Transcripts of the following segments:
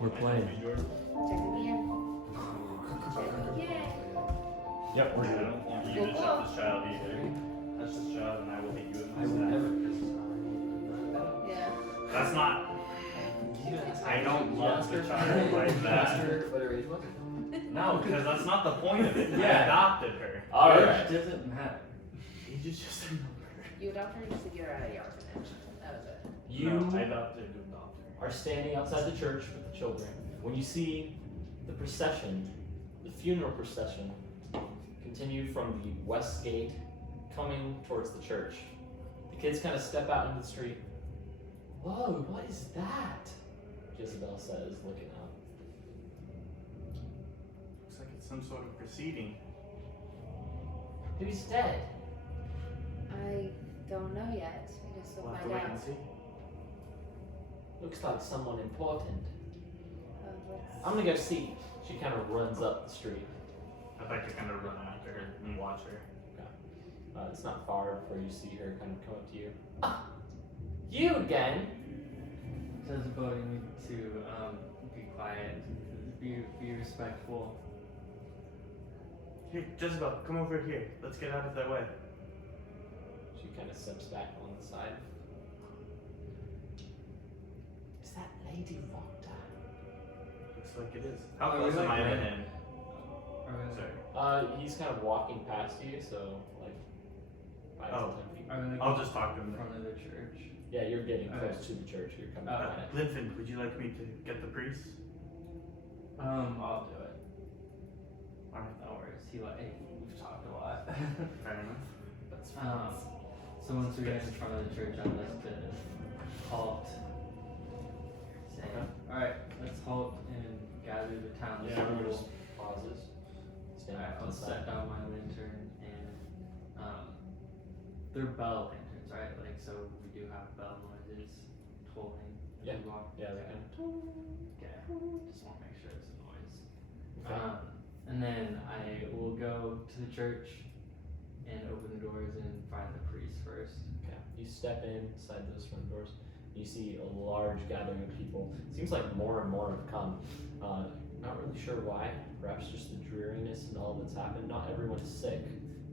We're playing. Check again. Yep, we're good. I don't want you to touch this child either. Touch this child and I will hit you with my I will staff. never kiss his eye. Yeah. That's not... I don't love the Ask child her- like ask that. her what her age was. No, because that's not the point of it. I Yeah. adopted her. Alright. It doesn't matter. Age is just a number. You adopted her, you said you're out of the orphanage. That was it. You No, I adopted to adopt her. are standing outside the church with the children when you see the procession, the funeral procession, continue from the west gate coming towards the church. The kids kind of step out into the street. Whoa, what is that? Jezebel says, looking up. Looks like it's some sort of proceeding. Who's dead? I don't know yet. I guess we'll We'll have to find wait out. and see. Looks like someone important. Let's- I'm gonna go see. She kind of runs up the street. I'd like to kind of run after her and watch her. It's not far before you see her kind of come up to you. Ah, you again? Jezebel, you need to be quiet, be respectful. Here, Jezebel, come over here. Let's get out of their way. She kind of steps back on the side. Is that Lady Vocta? Looks like it is. How Oh, close really? am I to him? Are Sorry. He's kind of walking past you, so like 5 Oh. to 10 feet. we, are we like I'll just talk to him. in front of the church? Yeah, you're getting Okay. close to the church. You're coming Okay. by it. Linfin, would you like me to get the priest? I'll do it. Alright, No worries. We've talked a lot. fair enough. That's So once we get in front of the church, I'd like to halt. Say, alright, let's halt and gather the town's Yeah, everyone people. just pauses. Stand Alright, up I'll inside. set down my lantern and they're bell lanterns, right? Like, so we do have bell noises tolling as Yeah. we walk. Yeah, they Okay. kind of. Okay. Just want to make sure it's a noise. Okay. And then I will go to the church and open the doors and find the priest first. Okay. You step inside those front doors. You see a large gathering of people. Seems like more and more have come. Not really sure why. Perhaps just the dreariness and all that's happened. Not everyone is sick,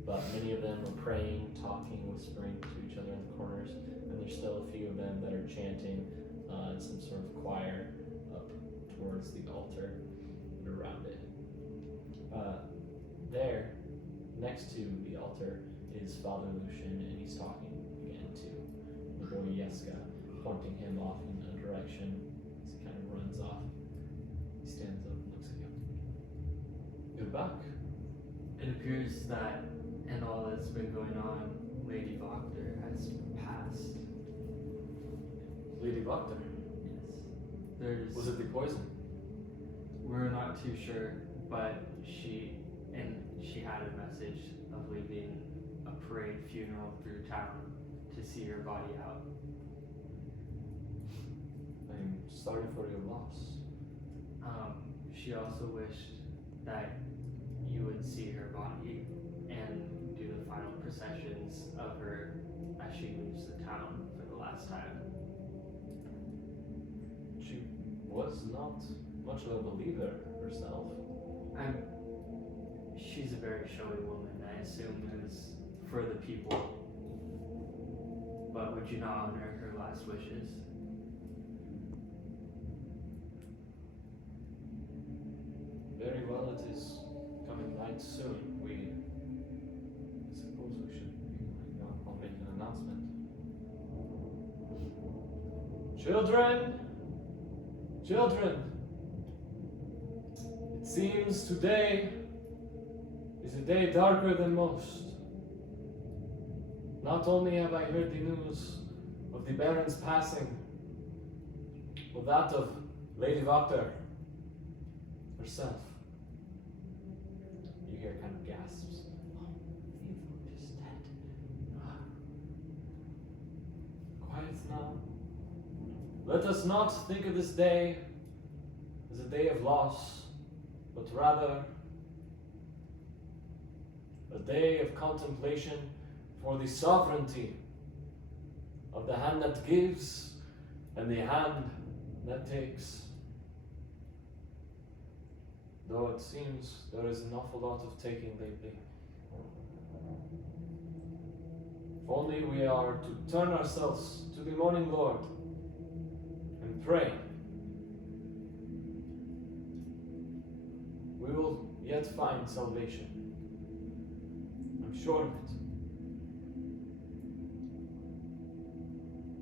but many of them are praying, talking, whispering to each other in the corners. And there's still a few of them that are chanting in some sort of choir up towards the altar and around it. There, next to the altar, is Father Lucian, and he's talking again to the boy Yeska, pointing him off in a direction as he kind of runs off. He stands up and looks at you. You're back. It appears that in all that's been going on, Lady Voctor has passed. Lady Voctor. Yes. Was it the poison? We're not too sure, but she had a message of leaving a parade funeral through town to see her body out. I'm sorry for your loss. She also wished that you would see her body and do the final processions of her as she leaves the town for the last time. She was not much of a believer herself. She's a very showy woman. I assume it was for the people. But would you not honor her last wishes? Very well, it is coming night soon. I suppose we should I'll make an announcement. Children! Children! It seems today is a day darker than most. Not only have I heard the news of the Baron's passing, but that of Lady Voctor herself. You hear kind of gasps. Oh, Lady Voctor's dead. Quiet now. Let us not think of this day as a day of loss, but rather a day of contemplation for the sovereignty of the hand that gives and the hand that takes. Though it seems there is an awful lot of taking lately. If only we are to turn ourselves to the morning Lord and pray, we will yet find salvation. I'm sure of it.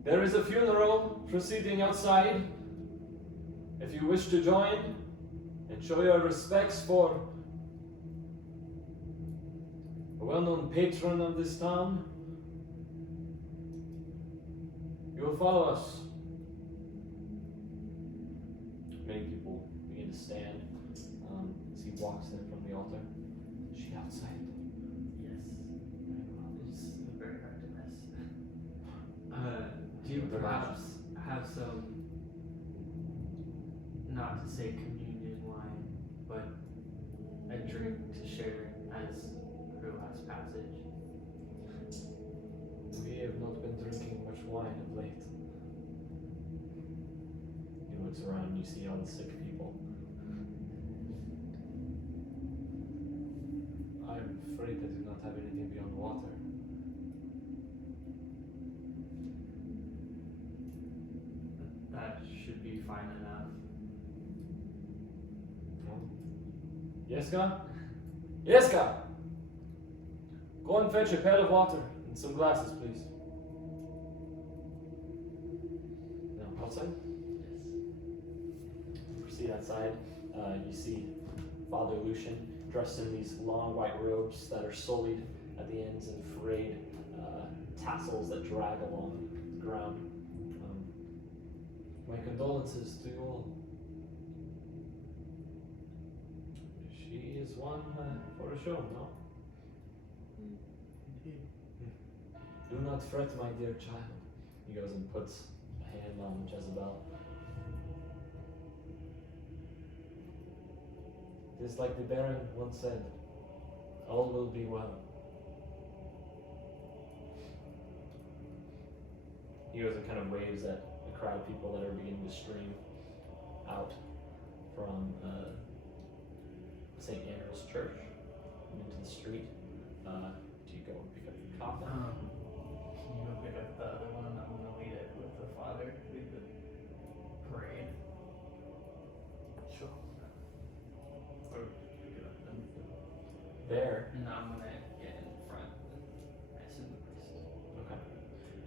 There is a funeral proceeding outside. If you wish to join and show your respects for a well-known patron of this town, you will follow us. Many people begin to stand as he walks in from the altar. Is she outside? Yes. It's very hard to miss. Do you With the perhaps have some, not to say communion wine, but a drink to share as her last passage? We have not been drinking much wine of late. He looks around and you see all the sick people. I'm afraid I do not have anything beyond water. That should be fine enough. Yeska? Yeska! Go and fetch a pail of water and some glasses, please. Now, outside? Yes. Proceed outside. You see Father Lucian dressed in these long white robes that are sullied at the ends and frayed tassels that drag along the ground. My condolences to you all. She is one for a show, no? Do not fret, my dear child. He goes and puts a hand on Jezebel. It is like the Baron once said, all will be well. He goes and kind of waves at the crowd of people that are beginning to stream out from St. Andrew's Church and into the street. Do you go and pick up your coffin? Can you go pick up the other one? I'm gonna lead it with the father, lead the parade. Sure. Or pick it up then. There. And I'm gonna get in front. I assume the priest. Okay.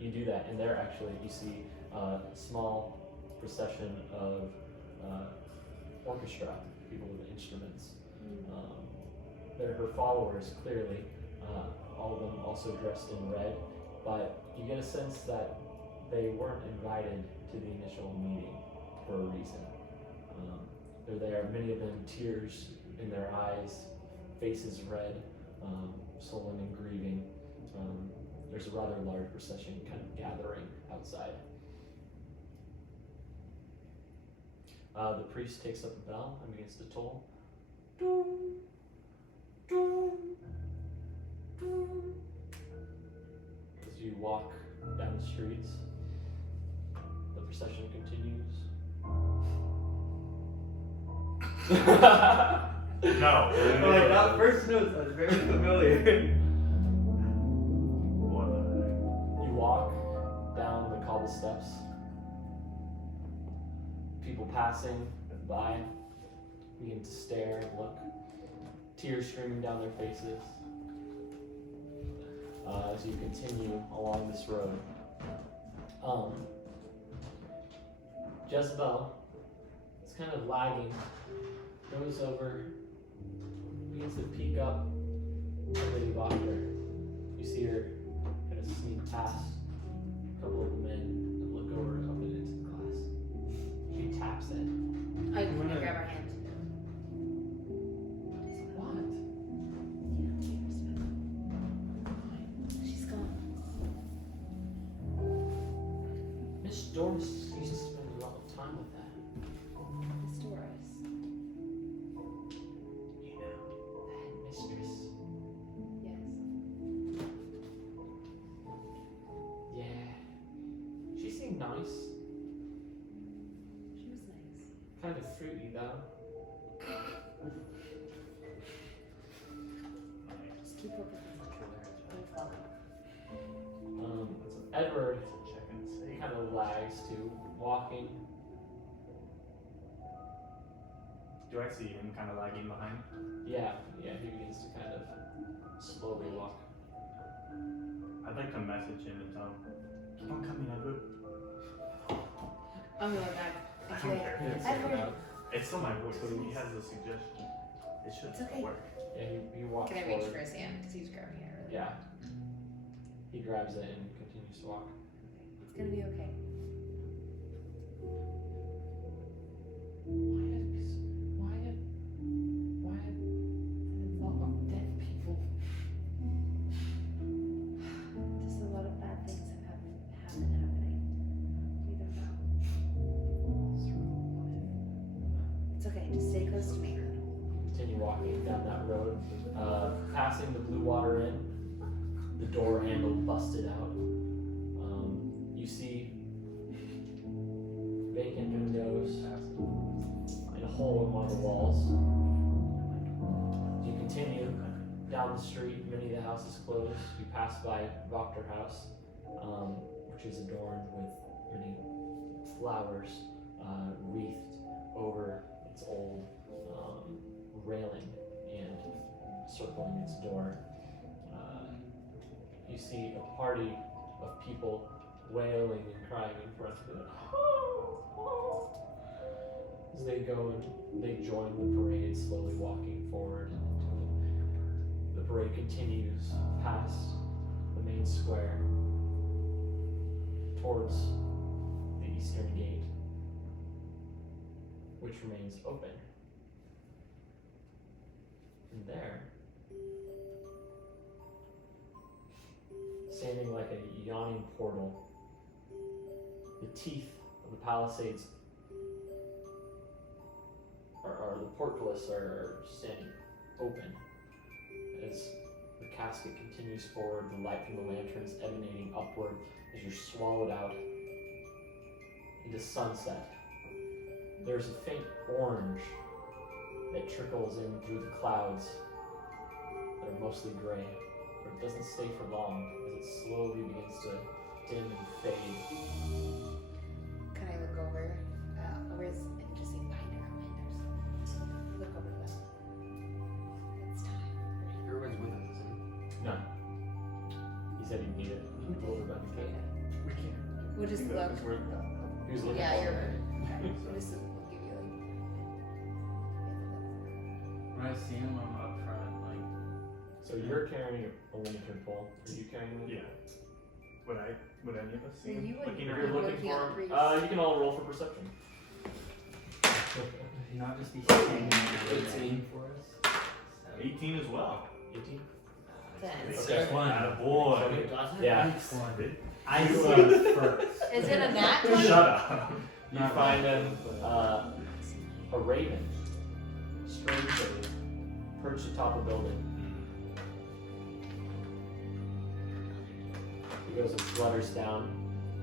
You do that, and there actually you see a small procession of orchestra, people with instruments. They're her followers, clearly. All of them also dressed in red, but you get a sense that they weren't invited to the initial meeting for a reason. They're there, many of them tears in their eyes, faces red, sullen and grieving. There's a rather large procession kind of gathering outside. The priest takes up a bell and begins to toll. Doom, doom, doom. As you walk down the streets, the procession continues. No. Like that first note was very familiar. What the heck? You walk down the cobble steps. People passing by begin to stare and look. Tears streaming down their faces. As you continue along this road. Jezebel is kind of lagging, goes over, begins to peek up under the doctor. You see her kind of sneak past a couple of the men and look over up and into the class. She taps it. I grab her hand. What? She's gone. Miss Doris used to spend a lot of time with that. Miss Doris. You know, that mistress. Yes. Yeah. She seemed nice. She was nice. Kind of fruity though. Just keep up with them. Edward Check and see. kind of lags to walking. Do I see him kind of lagging behind? Yeah, he begins to kind of slowly walk. I'd like to message him and tell him, keep on coming, Edward. I'm going back. I Okay. don't care. Edward. It's still my voice, so he has a suggestion. It should It's okay. work. Yeah, he walks Can I reach forward. for his hand? Because he was grabbing it earlier. Yeah. He grabs it and continues to walk. It's gonna be okay. Why did dead people? Just a lot of bad things have been happening. We don't know. It's okay. Just stay close to me. Continue walking down that road, passing the Blue Water Inn. The door handle busted out. You see vacant windows and a hole in one of the walls. You continue down the street. Many of the houses closed. You pass by Wachter House, which is adorned with many flowers wreathed over its old railing and circling its door. You see a party of people wailing and crying in front of it. As they go and they join the parade, slowly walking forward. The parade continues past the main square towards the eastern gate, which remains open. And there, standing like a yawning portal, the teeth of the palisades or the portcullis are standing open as the casket continues forward, the light from the lanterns emanating upward as you're swallowed out into sunset. There's a faint orange that trickles in through the clouds that are mostly gray, but it doesn't stay for long as it slowly begins to dim and fade. Can I look over? Where's and just see behind her? Look over them. It's time. Everyone's with us, isn't he? None. He said he'd need it. Over by the gate. We can't. We'll just look. Because we're done. He was looking Yeah, for you're it. right. Okay. We'll just we'll give you When I see him, I'm up front, like, So you're carrying a lantern pole. Are you carrying it? Yeah. Would any of us So see him you would- looking If around? you're looking Looking for at him, Reese. you can all roll for perception. would he not just be standing there 18. waiting for us? 18 as well. 18. Then. Okay. Attaboy. Yeah. Excellent. I see You, him first. Is it a nat 20? Shut up. You find a raven, strangely, perched atop a building. He goes and flutters down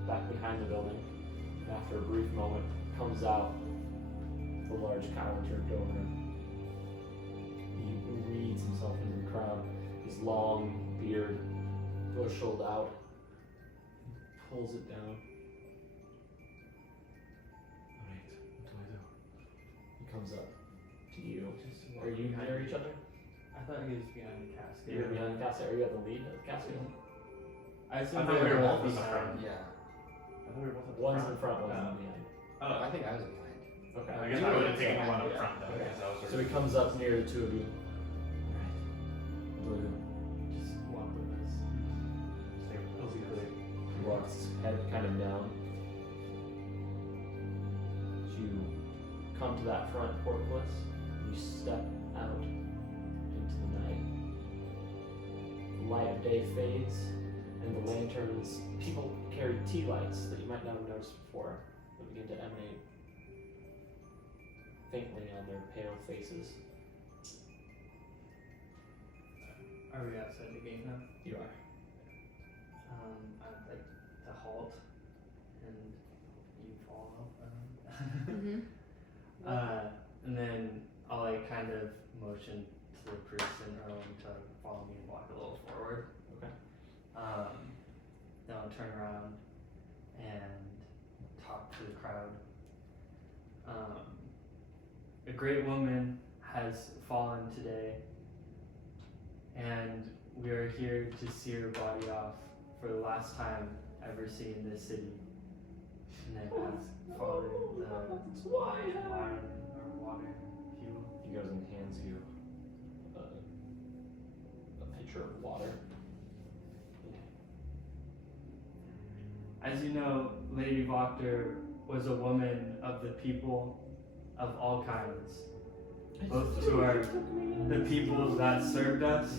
back behind the building, and after a brief moment, comes out with a large cowl draped over him. He reads himself into the crowd, his long beard bushled out, pulls it down. Alright, what do I do? He comes up to you. Just walk Are you behind near me. each other? I thought he was behind the casket. You're behind the casket. Are you at the lead of the casket? I assume thought we were all both at the behind. front. Yeah. I thought we were both at the One's front. in front, one's Oh. behind. Oh, I think I was behind. Okay. I guess I would have taken the one up front then. Okay. Because I was So he comes up near the two of you. Alright. What do I do? Just walk with us. He walks his head kind of down. As you come to that front portcullis, you step out into the night. The light of day fades, and the lanterns, people carry tea lights that you might not have noticed before, that begin to emanate faintly on their pale faces. Are we outside the gate now? You are. I'd like to halt and you follow. Mm-hmm. And then I'll like kind of motion to the priest and Erwin to follow me and walk a little forward. Okay. Then I'll turn around and talk to the crowd. A great woman has fallen today, and we are here to see her body off for the last time ever seen in this city. And then as Father, the wine or water, if you will. He goes and hands you a pitcher of water. As you know, Lady Voctor was a woman of the people of all kinds, both to the people that served us,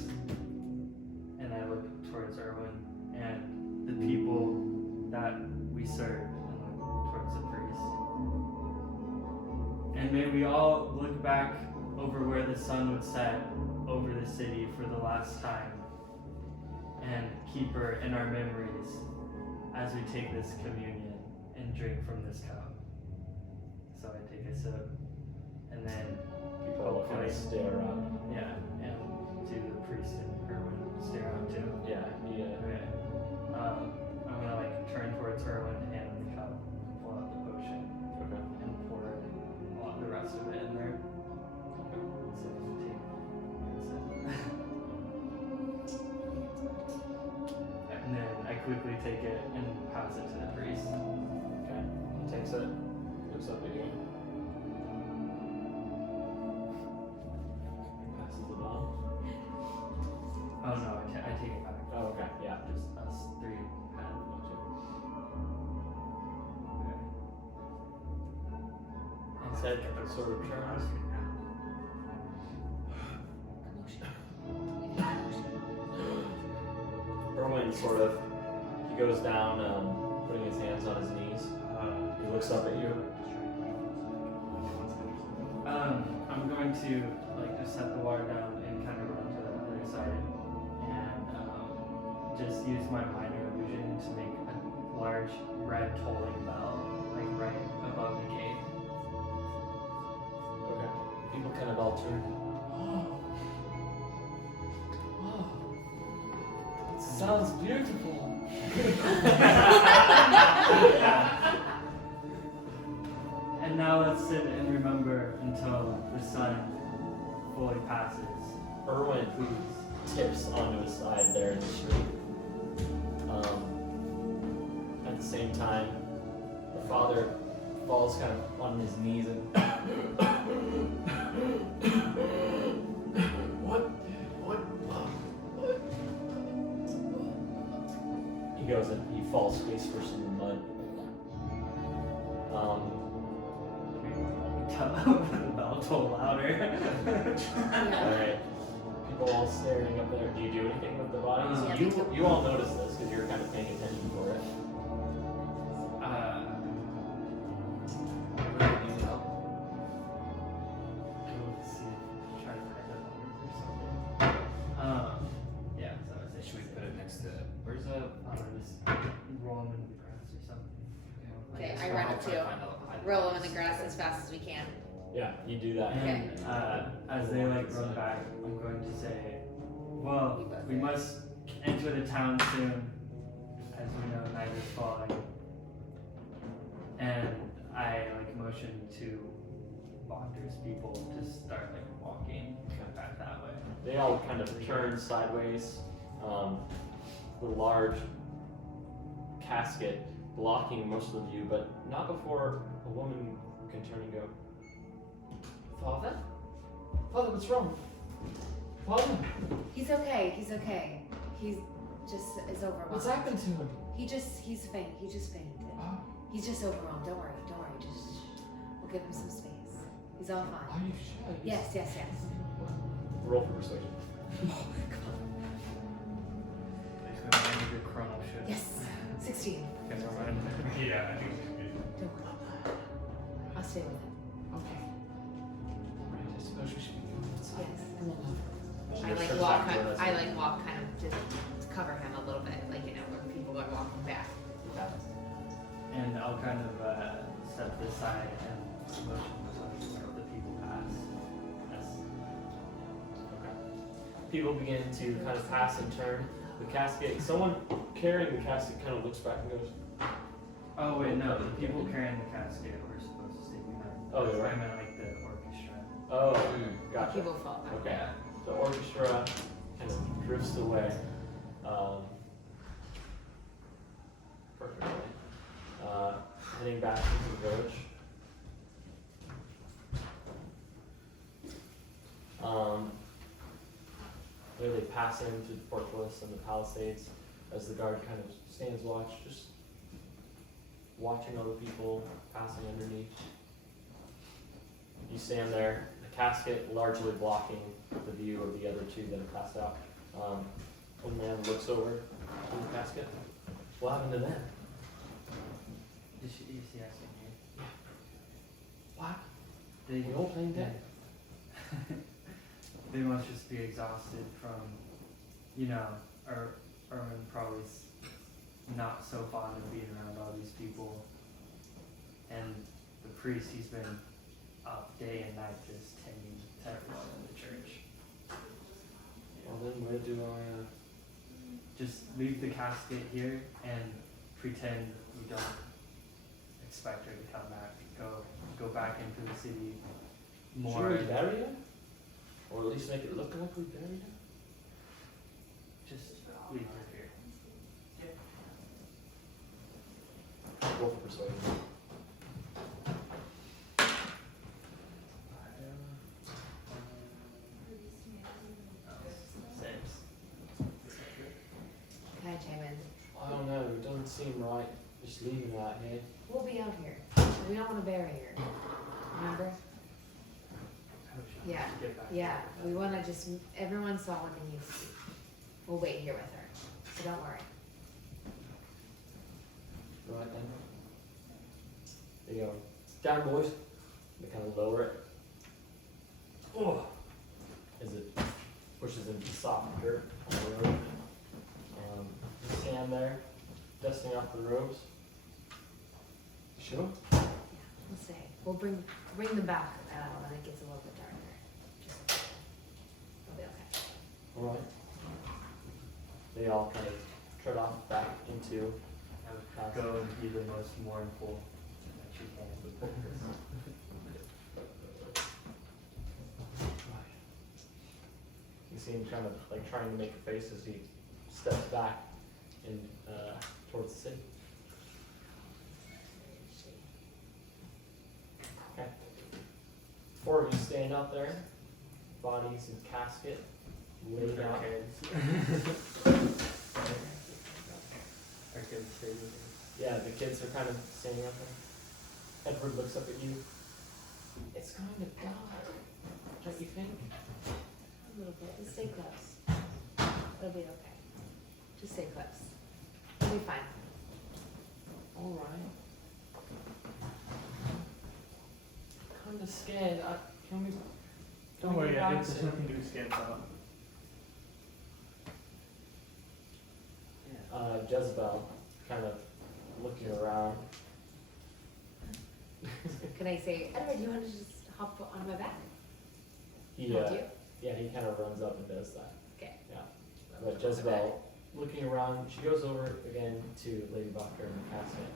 and I look towards Erwin, and the people that we serve, and look towards the priest. And may we all look back over where the sun would set over the city for the last time, and keep her in our memories as we take this communion and drink from this cup. So I take a sip, and then People all kind of stare around. yeah, and to the priest and Erwin stare out too. Yeah, he Okay. I'm gonna like turn towards Erwin, hand him the cup, pull out the potion, okay. and pour the rest of it in there. So take a sip. And then I quickly take it and pass it to the priest. Okay. He takes it, looks up at you. Passes it on. Oh no, I take it back. Oh, okay, yeah. Just us three had okay. His head sort of turns. Erwin sort of, he goes down, putting his hands on his knees. He looks up at you. I'm going to like just set the water down and kind of run to the other side and just use my minor illusion to make a large red tolling bell like right above the gate. Okay. People kind of all turn. Sounds beautiful. And now let's sit and remember until the sun fully passes. Erwin Please. tips onto his side there in the street. At the same time, the father falls kind of on his knees and what? He goes and he falls face first in the mud. The bell toll louder. Alright. People all staring up there. Do you do anything with the body? So Yeah, you all notice this because you're kind of paying attention for it. Let's see. Try to hide the numbers or something. Yeah, so I would say Should we put it next to where's the just roll them in the grass or something. Okay, I run up to roll them in the grass as fast as we can. Yeah, you do that. And as they like run back, I'm going to say, well, we must enter the town soon, as we know night is falling. And I like motion to Voctor's people to start like walking back that way. They all kind of turn sideways. The large casket blocking most of the view, but not before a woman can turn and go, Father? Father, what's wrong? Father, He's okay. He's okay. He's just is overwhelmed. what's happened to him? He just fainted. Oh, He's just overwhelmed. Don't worry. Just we'll give him some space. He's all fine. are you sure? Yes. Roll for persuasion. The chrono should. Yes. 16. Okay, never mind. Yeah, I think it's good. Don't worry. I'll stay with him. Okay. Right, I suppose we should be going outside. Yes. She I starts walk. talking to us. I walk kind of just to cover him a little bit, like when people are walking back. And I'll kind of step to the side and motion to let the people pass. people begin to kind of pass and turn. The casket, someone carrying the casket kind of looks back and goes, Oh wait, no, the people carrying the casket were supposed to stay behind. Oh, they were? I meant like the orchestra. oh, The gotcha. people fall back. Okay. The orchestra kind of drifts away. Perfectly. Heading back into the village. Where they pass into the fortress and the palisades as the guard kind of stands watch, just watching other people passing underneath. You stand there, the casket largely blocking the view of the other two that have passed out. One man looks over to the casket. What happened to them? Is she asking you? What? They The old thing dead? They must just be exhausted from, Erwin probably not so fond of being around all these people. And the priest, he's been up day and night just tending to everyone in the church. Well then, where do I, Just leave the casket here and pretend we don't expect her to come back. Go back into the city more. should we bury her? Or at least make it look like we buried her? Just leave her here. Roll for persuasion. Can I chime in? I don't know, it doesn't seem right just leaving her out here. We'll be out here. We don't want to bury her. Remember? Yeah, Get back. yeah. We want to just, everyone saw what they need to see. We'll wait here with her. So don't worry. Right then. There you go. Down, boys. They kind of lower it. Oh! As it pushes into soft dirt on the road. You stand there, dusting off the robes. Sure? We'll stay. We'll bring them back when it gets a little bit darker. Just, it'll be okay. Alright. They all kind of tread off back into. I would go and be the most mournful that you can. You see him kind of like trying to make a face as he steps back in towards the city. Okay. Four of you stand out there, bodies in casket, laid With our out. kids. Our kids stay with us. Yeah, the kids are kind of standing up there. Edward looks up at you. It's going to die, don't you think? A little bit. Just stay close. It'll be okay. Just stay close. It'll be fine. All right. Kind of scared. Can we? Don't worry, go I think back there's and- nothing to be scared about. Jezebel, kind of looking around. Can I say, Edward, you want to just hop on my back? He, Help you? yeah, he kind of runs up and does that. Okay. Yeah. But Jezebel, looking around, she goes over again to Lady Bucker and the casket.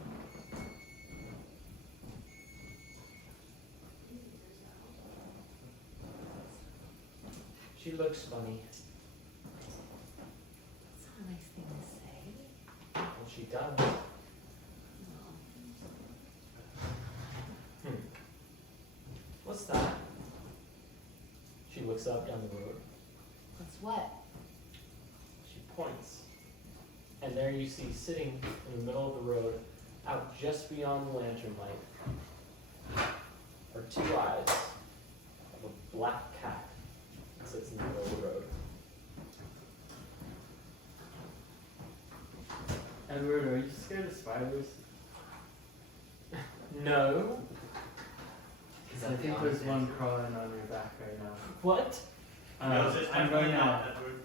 She looks funny. That's not a nice thing to say. Well, she does. No. What's that? She looks up down the road. That's what? She points. And there you see, sitting in the middle of the road, out just beyond the lantern light, are two eyes of a black cat that sits in the middle of the road. Edward, are you scared of spiders? No. Is I that the think there's honest one answer? crawling on your back right now. What? No, it's I'm going definitely not to, Edward.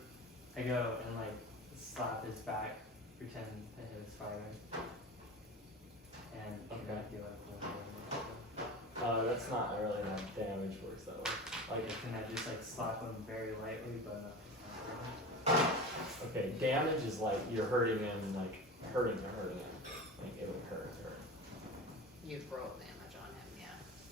I go and like slap his back, pretend to hit his spider. And Okay. I feel like That's not really how damage works that way. can I just like slap him very lightly, but Okay, damage is like you're hurting him, like hurting him. Like it would hurt. You'd roll damage on him, yeah.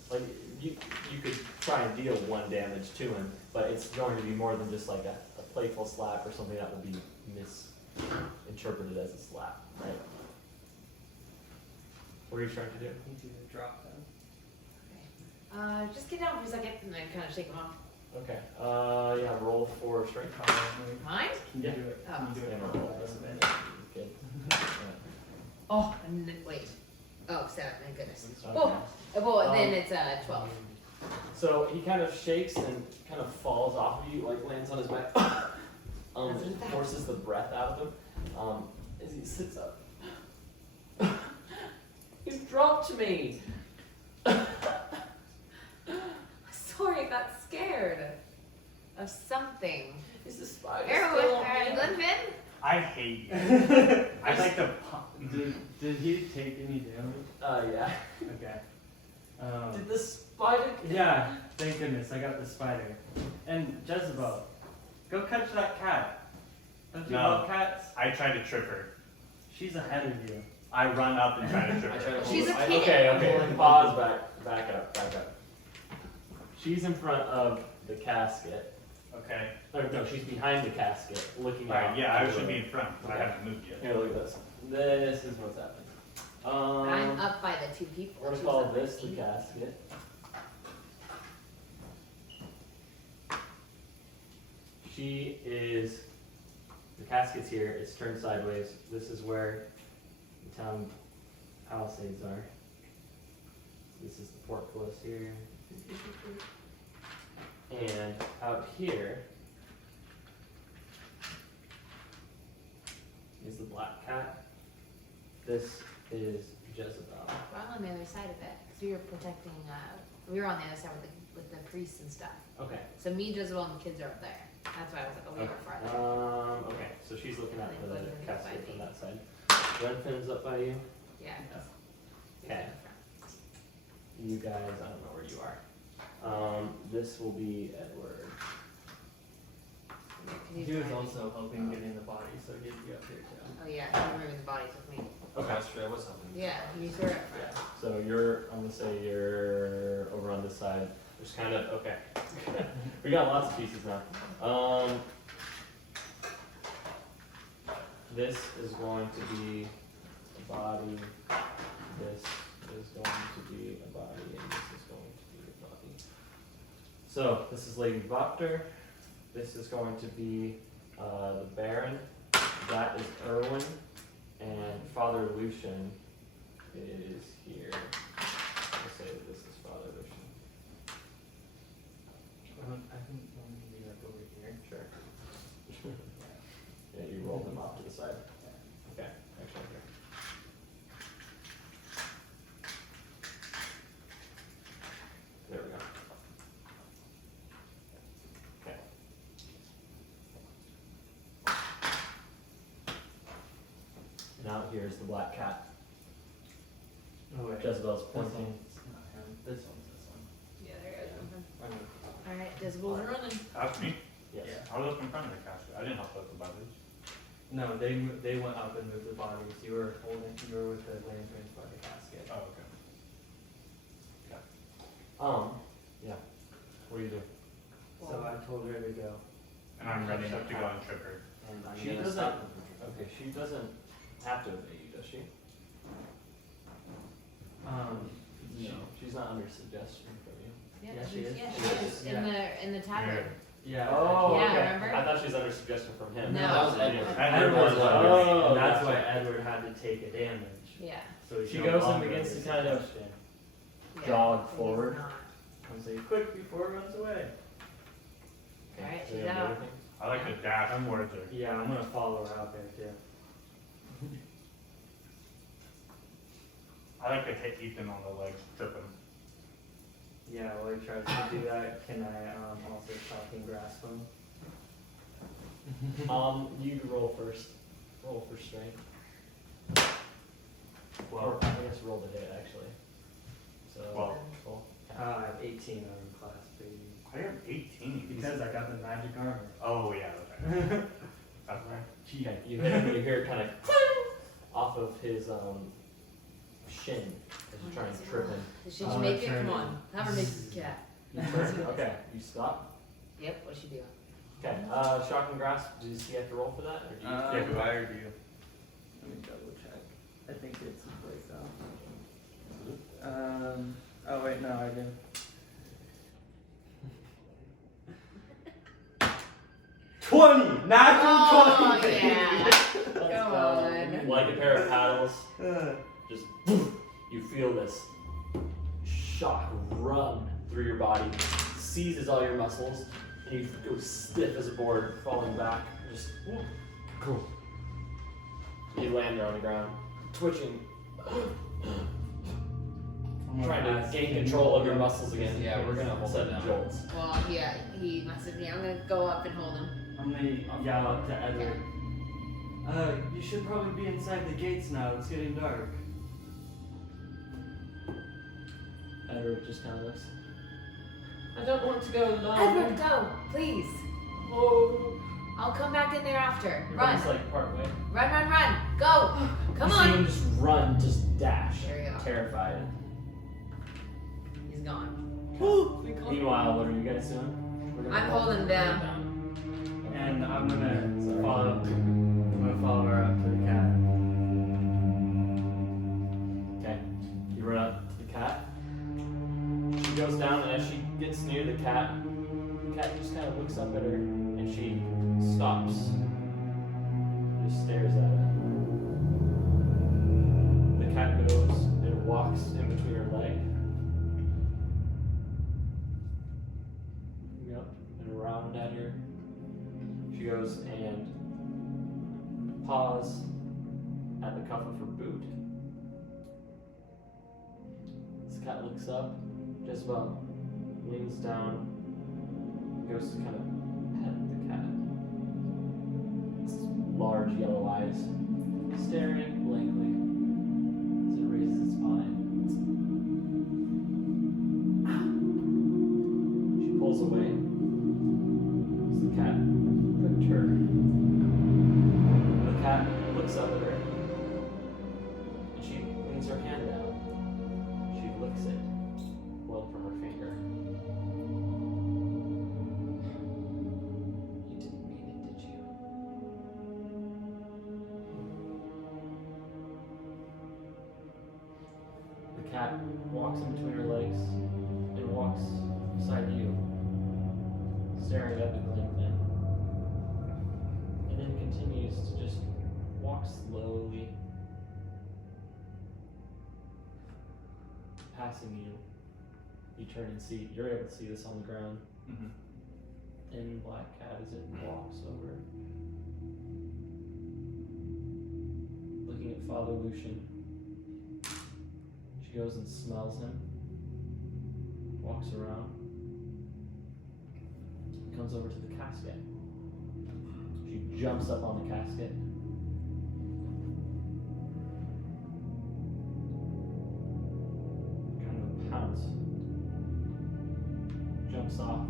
Like you could try and deal 1 damage to him, but it's going to be more than just like a playful slap or something that will be misinterpreted as a slap, right? What are you trying to do? I think you would drop them. Just get down for a second and then kind of shake him off. Okay. Yeah. Roll for strength. Mine? Can you Yeah. do it? Oh. Can you do it Yeah, for roll. all of it? Good. Oh, wait. Oh, 7, thank goodness. Okay. Oh, well, then Um, it's 12. So he kind of shakes and kind of falls off of you, like lands on his back. Doesn't that- Forces the breath out of him as he sits up. You dropped me. Sorry, I got scared of something. Is the spider Arrow, still on me? Glenfin? I hate you. I'd like to pop. Did he take any damage? Yeah. Okay. Did the spider? Yeah, thank goodness, I got the spider. And Jezebel, go catch that cat. Don't you No. love cats? I try to trip her. She's ahead of you. I run up and try to trip I try her. to hold She's it. a kid. Okay. Pause. Back up. She's in front of the casket. Okay. Or no, she's behind the casket, looking Alright, out. yeah, I the should be room. in front. I Okay. haven't moved yet. Here, look at this. This is what's happening. I'm up by the 2 people. We're gonna She's call up by this the me. casket. She is, the casket's here, it's turned sideways. This is where the town palisades are. This is the portcullis here. And out here is the black cat. This is Jezebel. Well, I'm on the other side of it, because we were protecting, we were on the other side with the priests and stuff. Okay. So me, Jezebel, and the kids are up there. That's why I was like, oh, we were farther. Okay, so she's looking at the Glenfin's up casket by from me. that side. Glenfin's up by you. Yeah. Okay. You guys, I don't know where you are. This will be Edward. He was also helping getting the body, so he'd be up here too. Oh, yeah, he's moving the bodies with me. Okay. Strahd, what's happening? Yeah, you sort of. Yeah. So I'm gonna say you're over on this side. There's kind of, okay. We got lots of pieces now. This is going to be a body. This is going to be a body, and this is going to be a body. So this is Lady Voctor. This is going to be the Baron. That is Erwin, and Father Lucian is here. I'll say that this is Father Lucian. I think one can be like over here. Sure. Yeah, you roll them off to the side. Okay, actually here. There we go. Okay. And out here is the black cat. Oh wait. Jezebel's This pointing. one's not him. This one's this one. Yeah, there goes something. I mean, Alright, Jezebel's running. That's me. Yes. Yeah. I was up in front of the casket. I didn't help with the bodies. no, they went up and moved the bodies. You were with the lanterns by the casket. Oh, okay. Yeah. What do you do? So I told her to go. And I'm running up to go and trip her. And I'm She gonna doesn't. stop them. Okay, she doesn't have to obey you, does she? No. She's not under suggestion from you. Yeah, she is. Yeah, She she is. is in the tavern. Yeah. Oh, Yeah, okay. remember? I thought she was under suggestion from him. No. That was Edward. Edward Edward was was under- Oh, and that's gotcha. why Edward had to take a damage. Yeah. So he's She no goes and longer begins under to kind of- suggestion. Yeah, Jog but he's forward. not. I'm saying quick before it runs away. Alright, So she's you don't do out. anything? I like to dash towards her. Yeah, I'm gonna follow her out there too. I like to hit Ethan on the legs, trip him. Yeah, while he tries to do that, can I also shocking grasp him? You roll first. Roll for strength. Or, Well, I guess roll the hit, actually. So, 12. 12. I have 18 on class, baby. I I have 18. Because I got the magic armor. Oh, yeah, okay. Okay. Okay, you hear it kind of off of his shin as you try and trip him. Should I you wanna make it? turn Come it. on. Have her make the cat. You turn, okay, you stop. Yep, what's she doing? Okay, shock and grasp, does he have to roll for that? Or do you, Yeah, do I or do you? Let me double check. I think it's a breakdown. Oh wait, no, I do. 20! Natural 20! baby. Yeah. Let's Come go. on. like a pair of paddles, just you feel this shock run through your body, seizes all your muscles, and you go stiff as a board, falling back. Just cool. You land there on the ground, twitching, trying to gain control of your muscles again. Yeah, we're gonna hold Set it down. jolts. Well, yeah, he messaged me. I'm gonna go up and hold him. I'm gonna yell up to Edward. You should probably be inside the gates now. It's getting dark. Edward just kind of looks. I don't want to go alone. Edward, go, please. Oh. I'll come back in there after. Your Run, buddy's like part way. run, go. Come You see on. him just run, just dash, There you go. terrified. He's gone. Meanwhile, what are you guys doing? We're gonna I'm go- holding him down. And I'm gonna Sorry. follow her up to the cat. Okay. You run up to the cat. She goes down, and as she gets near the cat just kind of looks up at her, and she stops. Just stares at it. The cat goes and walks in between her legs. Yep. And around at her. She goes and paws at the cuff of her boot. This cat looks up. Jezebel leans down, goes to kind of pet the cat. Its large yellow eyes staring blankly as it raises its spine. She pulls away as the cat pricked her. The cat looks up at her and she leans her hand down. She licks it, blood from her finger. You didn't mean it, did you? The cat walks in between her legs and walks beside you, staring up at the thing, and then continues to just walk slowly, passing you. You turn and see, you're able to see this on the ground. Mm-hmm. Thin black cat as it walks over. Looking at Father Lucian. She goes and smells him. Walks around. Comes over to the casket. She jumps up on the casket. Kind of pounce. Jumps off.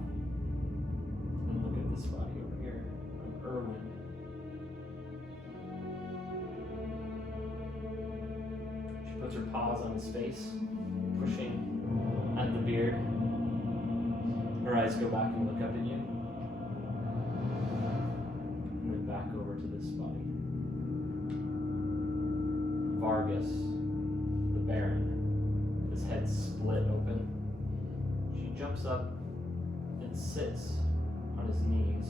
And look at this body over here of Erwin. She puts her paws on his face, pushing at the beard. Her eyes go back and look up at you. And then back over to this body. Vargas, the Baron, his head split open. She jumps up and sits on his knees.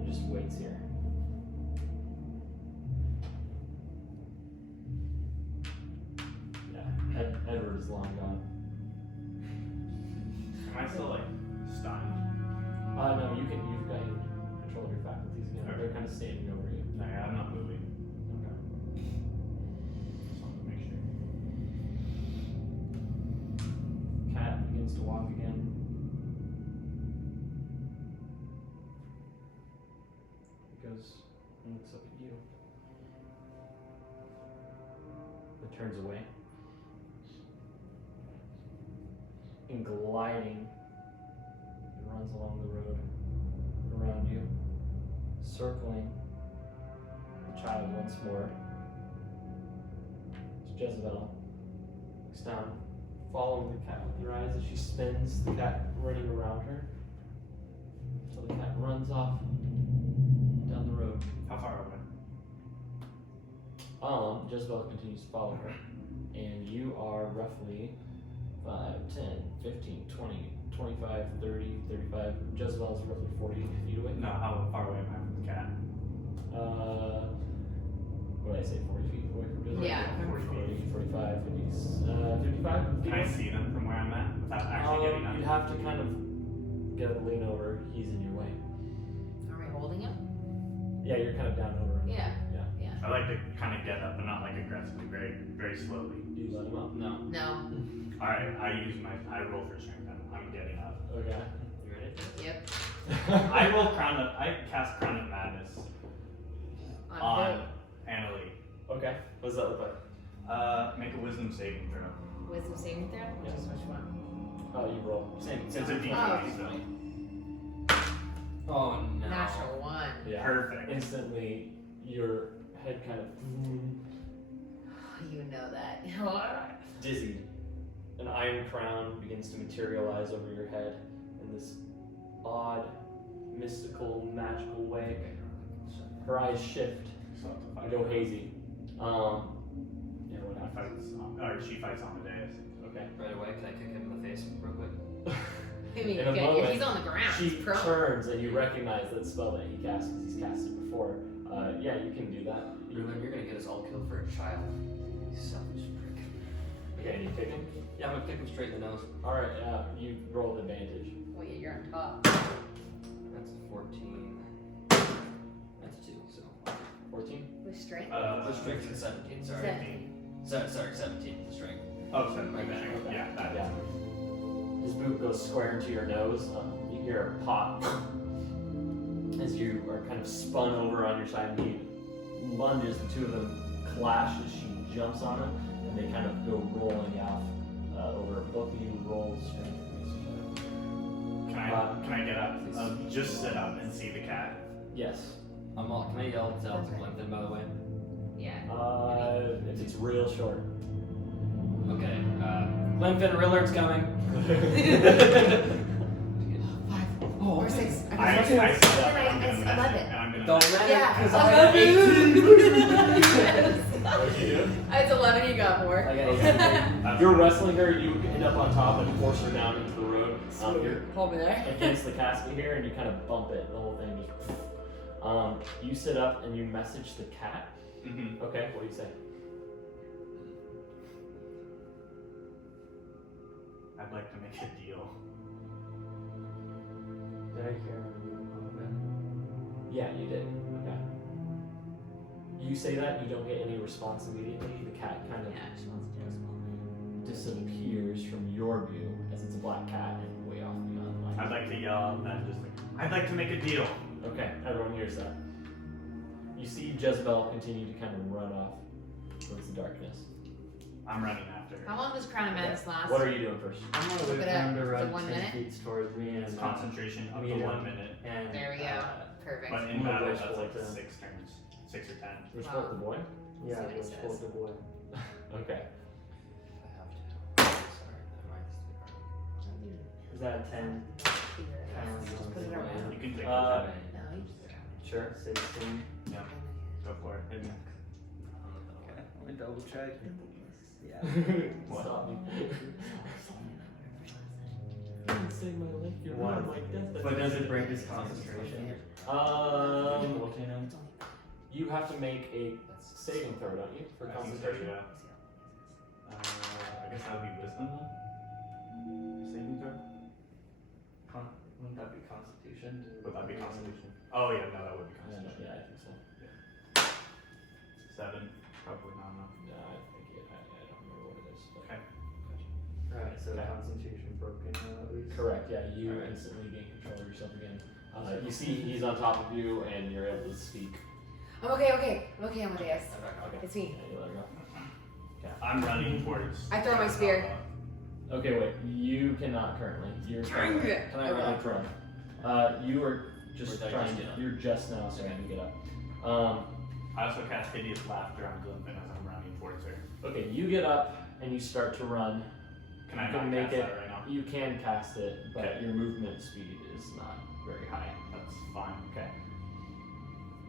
He just waits here. Yeah, Edward is long gone. Am I still like stunned? No, you've got control of your faculties again. Okay. They're kind of standing over you. No, yeah, I'm not moving. Okay. Just wanted to make sure. Cat begins to walk again. It goes and looks up at you. It turns away. and gliding. It runs along the road around you, circling the child once more. It's Jezebel. Looks down, following the cat with your eyes as she spins the cat running around her. So the cat runs off down the road. How far away? Jezebel continues to follow her. And you are roughly 5, 10, 15, 20, 25, 30, 35. Jezebel is roughly 40 feet away. No, how far away am I from the cat? What did I say, 40 feet away from Jezebel? Yeah. 40, 45, 50, 55 feet Can I away? see them from where I'm at without actually getting up? You'd have to kind of get a lean over. He's in your way. Are we holding him? Yeah, you're kind of down over him. Yeah. I like to kind of get up, but not like aggressively, very, very slowly. Do you let him up? No. No. All right, I roll for strength. I'm getting up. Okay. You ready? Yep. I cast Crown of Madness on who? Annalie. Okay. What does that look like? Make a wisdom saving throw. Wisdom saving throw? Yes. Just which one? Oh, you roll. Same. It's a D20, Oh. so Oh no. Natural one. Yeah. perfect. Instantly, your head kind of You know that. dizzy. An iron crown begins to materialize over your head in this odd, mystical, magical way. Her eyes shift So it's a and fight. go hazy. Yeah, what He happens? fights or she fights Amadeus. Okay. Right away, can I kick him in the face real quick? I mean, In a good. moment, He's on the ground. She He's prone. turns and you recognize that spell that he cast because he's cast it before. Yeah, you can do that. Ruben, you're gonna get us all killed for a child. You selfish prick. Okay, and you kick him? Yeah, I'm gonna kick him straight in the nose. Alright, you roll with advantage. Well, yeah, you're on top. That's a 14. That's a 2, so. 14? With strength? The strength is 17, sorry. 17. Sorry, 17 the strength. Oh, 7. My bad. Okay. Yeah, that Yeah. is. His boot goes square into your nose. You hear a pop as you are kind of spun over on your side. And he lunges, the two of them clash as she jumps on him, and they kind of go rolling out over. Both of you roll strength against each other. Can I get up? Just sit up and see the cat. Yes. Can I yell to Plimpton, by the way? Yeah. If it's real short. Okay, Plimpton, Rillard's coming. 5 or 6. I sit up and I'm It's gonna message 11. and I'm gonna Don't let Yeah, it, because I got 18. What'd you do? It's 11, you got more. I got 18. That's- You're wrestling her, you end up on top and force her down into the road. You're Hold me there. against the casket here and you kind of bump it, the whole thing just you sit up and you message the cat. Mhm. Okay, what do you say? I'd like to make a deal. Did I hear him? Yeah, you did. Okay. You say that, you don't get any response immediately. The cat kind of Yeah, she wants to do a small. disappears from your view as it's a black cat and way off beyond the I'd line. like to yell out that just like, I'd like to make a deal. Okay, everyone hears that. You see Jezebel continue to kind of run off towards the darkness. I'm running after her. How long does Crown of Madness last? What are you doing first? I'm gonna wait Look for it up. him to Is it run 1 10 minute? feet towards me It's and concentration up to me 1 and- minute. and There we go. Perfect. But I'm in gonna battle, wish that's for like them. 6 turns. 6 or 10. Which Wow. the boy? yeah, See what he let's says. hold the boy. Okay. Is that a 10? Just put it around. You can take Uh, it. No, you just put it around. Sure. 16. Yeah, go for it. Hit me. Okay, let me double check. Yeah. What? Stop me. Don't save my life. You're One. not like that. But does it break his concentration? Um, you have to make a saving throw, don't you, for I think so, concentration? yeah. I guess that would be wisdom then? Saving throw? Wouldn't that be constitution? Would that be constitution? Oh yeah, no, that would be Yeah, constitution. yeah, I think so. 7, probably not enough. Yeah, I think I don't remember what it is. But Okay. Alright, so Okay. concentration broken now at least. Correct. Yeah, you Alright. instantly gain control of yourself again. You see, he's on top of you, and you're able to speak. I'm okay, Amadeus. Okay. It's me. Yeah, you let her go. I'm running towards. I throw my spear. Okay, wait. You cannot currently. You're Dang it. Can I Okay, run up? run. You are just Or did I trying. just get up? You're just now starting to get up. I also cast hideous laughter on Glimpin as I'm running towards her. Okay, you get up and you start to run. Can You I can not make cast it. that right now? You can cast it, but Okay. your movement speed is not very high. That's fine. Okay.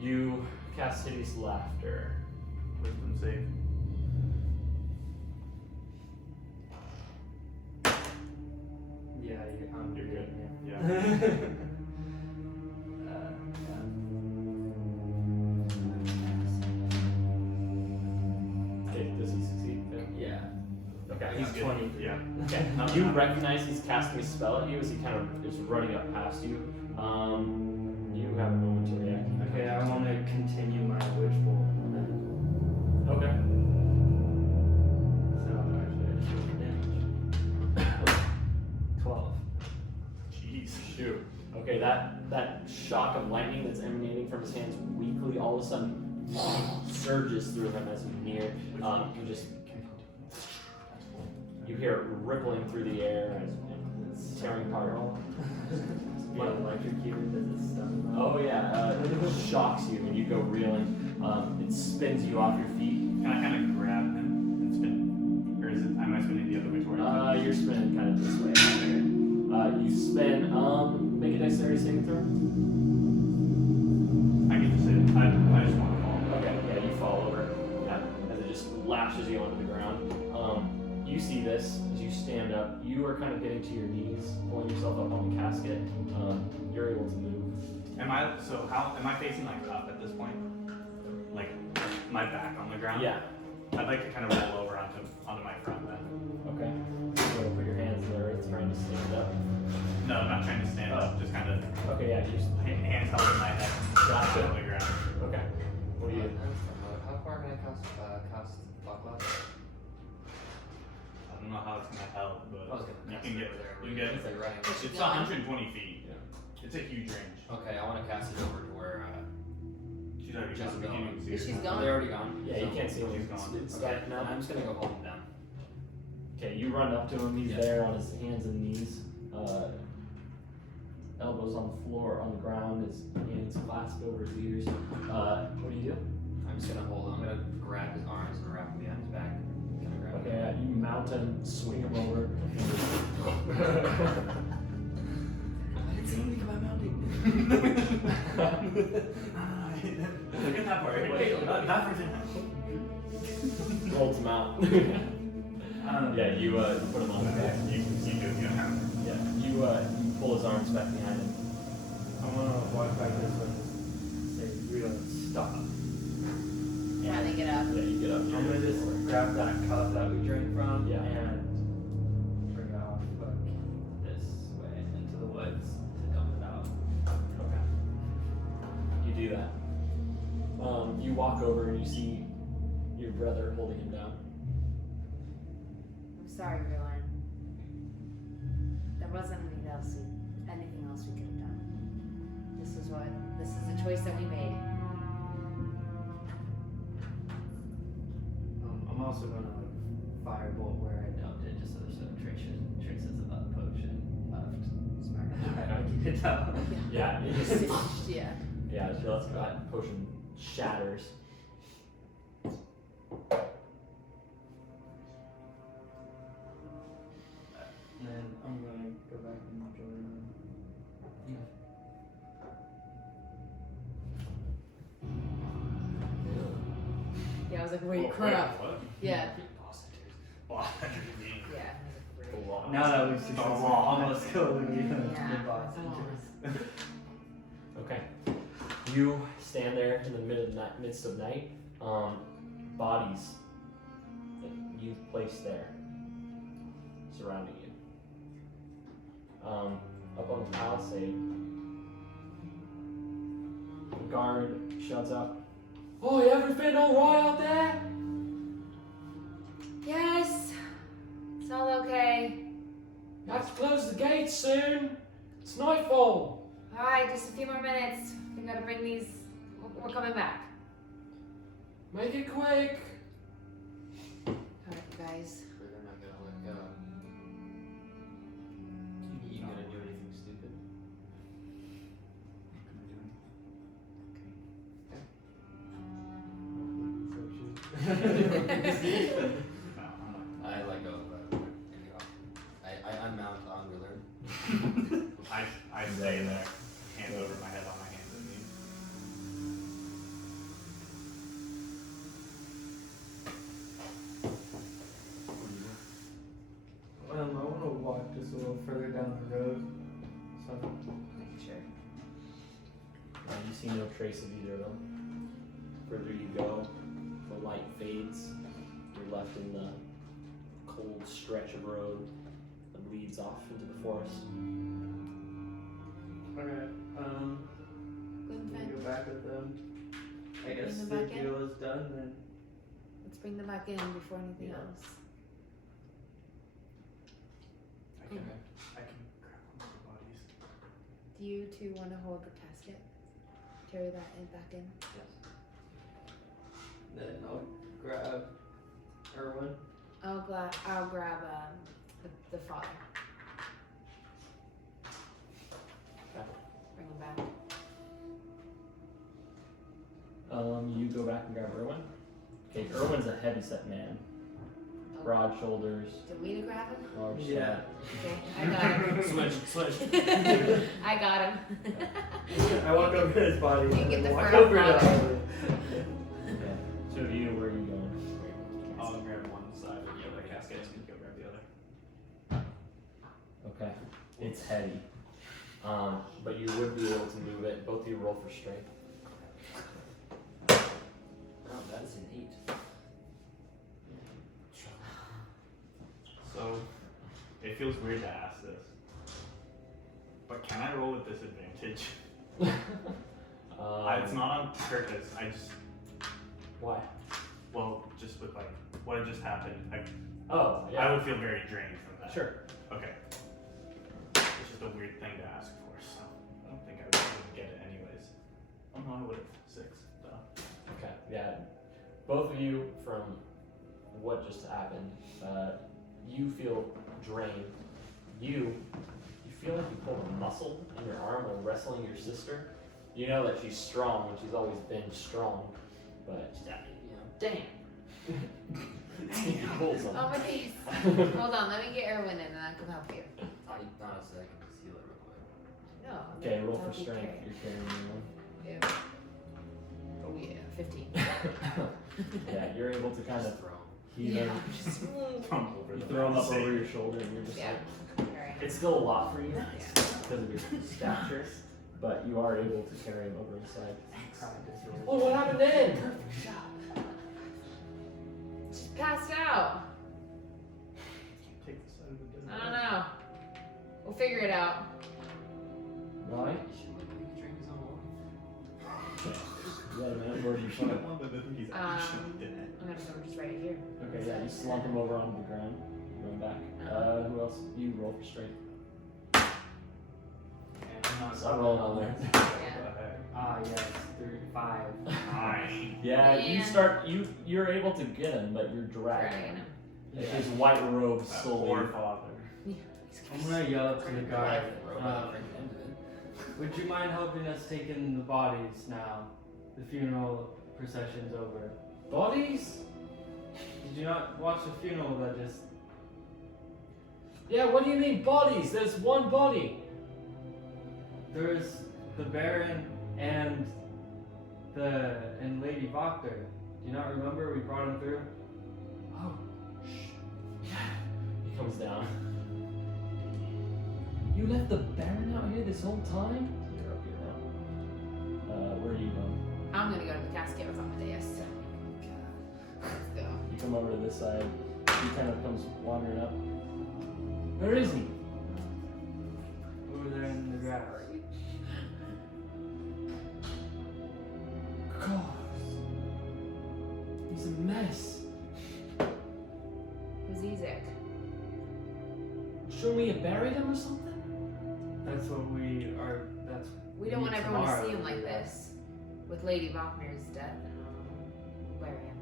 You cast hideous laughter. Wisdom save. Yeah, You're good. Yeah. Yeah. Okay, does he succeed? Yeah. Okay. He's good. 20. Yeah. Okay. You recognize he's casting a spell at you as he kind of is running up past you. You have a moment to react. Okay, I want to continue my witch bolt then. Okay. So actually, I just rolled damage. 12. Jeez. Shoot. Okay, that shock of lightning that's emanating from his hands weakly all of a sudden surges through him as you near. You hear it rippling through the air as tearing apart. Get electrocuted as it's done. Oh yeah, it shocks you and you go reeling. It spins you off your feet. Can I kind of grab him and spin? Or is it, am I spinning the other way towards him? You're spinning kind of this way. You spin. Make a dexterity saving throw. I can just sit. I just want to fall. Okay, yeah, you fall over. Yeah, as it just lashes you onto the ground. You see this as you stand up. You are kind of getting to your knees, pulling yourself up on the casket. You're able to move. Am I facing like up at this point? Like my back on the ground? Yeah. I'd like to kind of roll over onto my front then. Okay. So put your hands in the earth, trying to stand up. No, I'm not trying to stand up, just kind of Okay, yeah, you just. hands held in my head. Gotcha. On the ground. Okay. What do you do? How far can I cast Fog Blast? I don't know how it's gonna help, but I was gonna you cast can it get over there. you can get It's like running. it's 120 feet. Yeah. It's a huge range. Okay, I want to cast it over to where She's already Just gone. going. You can see her. She's they're gone. already gone. Yeah, you can't see him. He's gone. It's Okay, dark now. I'm just gonna go hold him down. Okay, you run up to him. He's Yeah. there on his hands and knees, elbows on the floor, on the ground, his hands clasped over his ears. What do you do? I'm just gonna hold. I'm gonna grab his arms and wrap him behind his back. Kind of grab him. Okay, you mount him, swing him over. I didn't see anything about mounting. Look at that part. Wait. That version. Holds him out. Yeah, you put him on the back. You do. You don't have to. Yeah, you pull his arms back behind him. I want to walk back this way and say, real, stop. Yeah, they get up. Yeah, you get up. I'm gonna just grab that cup that we drank from Yeah. and bring it off hook this way into the woods to dump it out. Okay. You do that. You walk over and you see your brother holding him down. I'm sorry, Verlaine. There wasn't anything else we could have done. This is the choice that we made. I'm also gonna firebolt where I dumped it just so there's no traces of that potion left. Smart. I don't get it out. Yeah, it just, Yeah. yeah, that potion shatters. And then I'm gonna go back and join them. Yeah, I was like, wait, Oh, crap. What? Yeah. Boss. Yeah. Now that we've successfully almost killed the Yeah. boss. Okay. You stand there in the midst of night. Bodies that you've placed there surrounding you. Up on the palisade, the guard shouts out, "Oh, everything alright out there?" Yes. It's all okay. You have to close the gates soon. It's nightfall. Alright, just a few more minutes. We gotta bring these. We're coming back. Make it quick. Alright, you guys. They're not gonna let go. No, I'm not. I let go of that. I unmount on Willard. I stay there, hands over my head on my hands and knees. I want to walk just a little further down the road. So Sure. You see no trace of either of them. Further you go, the light fades. You're left in the cold stretch of road that leads off into the forest. Alright, Go we and go find. back with them. I guess them the back in? deal is done then. Let's bring them back in before anything Yeah. else. I can grab one of the bodies. Do you two want to hold the casket? Carry that back in? Then I'll grab Erwin. I'll grab the father. Okay. Bring him back. You go back and grab Erwin. Okay, Erwin's a heavy-set man. Broad shoulders, Do we to grab him? large Yeah. Okay, I got him. Switch. I got him. I walk over his body. You get the walk fur over off. to Erwin. Okay. So you, where are you going? I'll grab one side of the other casket and go grab the other. Okay. It's heavy. But you would be able to move it. Both of you roll for strength. Oh, that is an 8. So, it feels weird to ask this, but can I roll with disadvantage? It's not on purpose. I just, Why? well, just with like what had just happened, Oh, I would feel very drained from that. Sure. Okay. It's just a weird thing to ask for, so I don't think I would be able to get it anyways. Oh no, I would have 6. Duh. Okay. Yeah. Both of you, from what just happened, you feel drained. You feel like you pulled a muscle in your arm while wrestling your sister. You know that she's strong and she's always been strong, but damn. He pulls Oh them. my days. Hold on, let me get Erwin in and I can help you. Not a second, just heal it real quick. No. Okay, roll for I'll be strength. carrying. You're carrying one. Yeah. Oh yeah, 15. Yeah, you're able to kind of Just throw 'em. heave Yeah. him. Thump over You the throw him up same. over your shoulder and you're just Yeah. like, Alright. it's still a lot for you because of your stature, but you are able to carry him over the side. Oh, what happened then? Just passed out. Take the side of the I don't know. We'll figure it out. Right? You should let him drink his own water. You let him in where you put him. He's I'm gonna put him just right here. Okay, yeah, you slump him over onto the ground. Run back. Who else? You roll for strength. Stop rolling on there. Yes, 5. Yeah, you Man. start. You're able to get him, but you're dragging Dragging him. him. His white robe slowly. Poor father. I'm gonna yell up to the guard. Robot break into it. Would you mind helping us take in the bodies now? The funeral procession's over. Bodies? Did you not watch the funeral that just... Yeah. What do you mean bodies? There's one body. There was the Baron and Lady Voctor. Do you not remember? We brought him through. Oh, shh. Yeah. He comes down. You left the Baron out here this whole time? You're up here now. Where are you going? I'm gonna go to the casket with Amadeus. Let's go. You come over to this side. He kind of comes wandering up. Where is he? Over there in the grass. God. He's a mess. Who's Ezek? Shouldn't we have buried him or something? That's what we are. That's. We don't want everyone to tomorrow. see him like this. With Lady Bachner's death and bury him.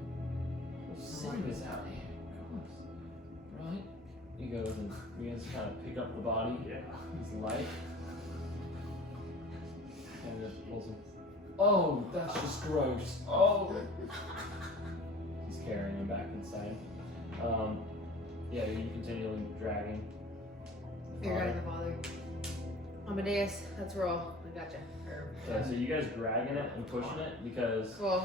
Sitting this out here. God. Right? He goes and begins to kind of pick up the body. Yeah. He's light. And just pulls him. Oh, that's just gross. Oh. He's carrying him back inside. Yeah, you continually dragging. the You're father. driving the father. Amadeus, let's roll. I gotcha. Or, Okay, so you guys dragging it and pushing it because cool.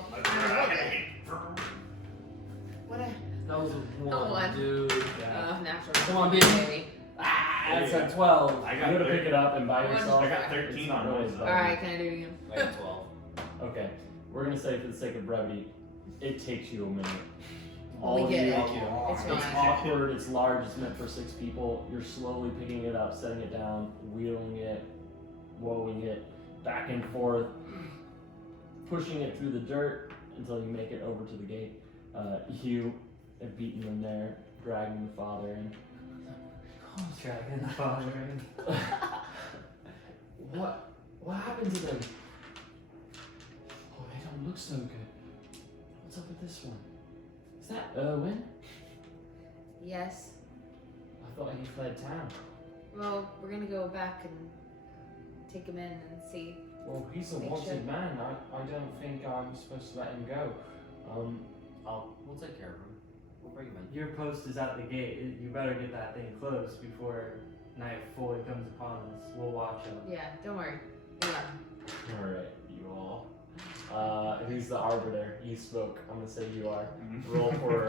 What a That was a Oh, one. dude. natural. Come on, baby. that's That's a 12. I you got go to pick it up and by One. yourself. I got it's 13 not on really myself. bad. Alright, can I do it again? I got 12. Okay, we're gonna say for the sake of brevity, it takes you a minute. Well, we All of get you, it. Thank you. It's it's fine. awkward, it's large, it's meant for 6 people. You're slowly picking it up, setting it down, wheeling it, woeing it, back and forth, pushing it through the dirt until you make it over to the gate. You have beaten them there, dragging the father in. Dragging the father in. What happened to them? Oh, they don't look so good. What's up with this one? Is that Erwin? Yes. I thought he fled town. Well, we're gonna go back and take him in and see. Well, he's a Make wanted sure. man. I don't think I'm supposed to let him go. We'll take care of him. We'll bring him in. Your post is at the gate. You better get that thing closed before night fully comes upon us. We'll watch him. Yeah, don't worry. We got him. Alright, you all. Who's the arbiter? You spoke. I'm gonna say you are. Mhm. Roll for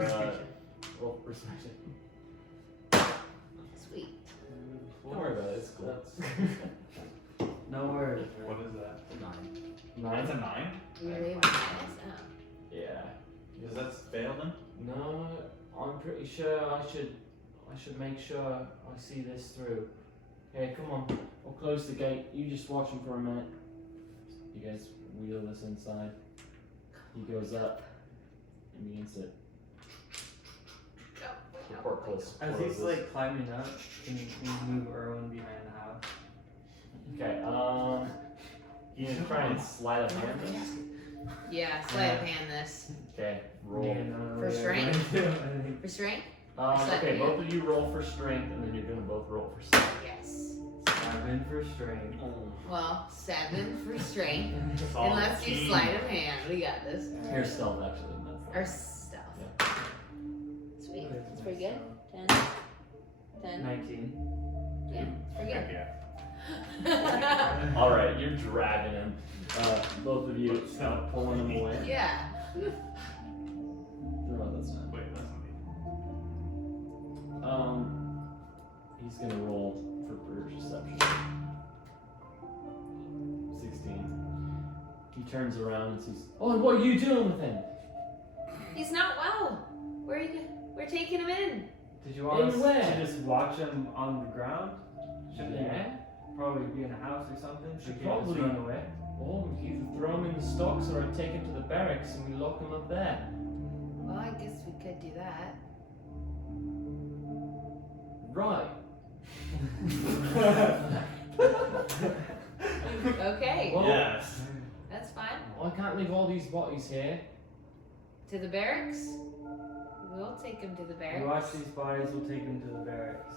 persuasion. Sweet. Don't worry about it, it's cool. No worries. What is that? 9. That's a 9? You were able to pass out. Yeah. Is that failed then? No, I'm pretty sure I should make sure I see this through. Okay, come on. I'll close the gate. You just watch him for a minute. You guys wheel this inside. He goes up and begins to report close. As he's like climbing up, can you move Erwin behind the house? Okay, you gonna try and sleight of hand this? Yeah, sleight of hand this. Okay, roll. Yeah, no, For yeah, strength? I think- For strength? Okay, both of you roll for strength, and then you're gonna both roll for strength. Yes. 7 for strength. Well, 7 for strength. Solid And let's do team. sleight of hand. We got this. Your stealth, actually. That's Or not- stealth. Sweet. That's pretty good. 10. 10. 19. Yeah, it's pretty Heck good. yeah. All right, you're dragging him. Both of you pulling him away. Yeah. No, that's not. Wait, that's not me. He's gonna roll for perception. 16. He turns around and sees. Oh, what are you doing with him? He's not well. We're taking him in. Did you want us Anywhere. to just watch him on the ground? Shouldn't Yeah. he probably be in a house or something? So Should he can just probably- run away. Or we either throw him in the stocks or I take him to the barracks and we lock him up there. Well, I guess we could do that. Right. Okay. Well, Yes. That's fine. I can't leave all these bodies here. To the barracks? We'll take him to the We barracks. watch these bodies, we'll take him to the barracks.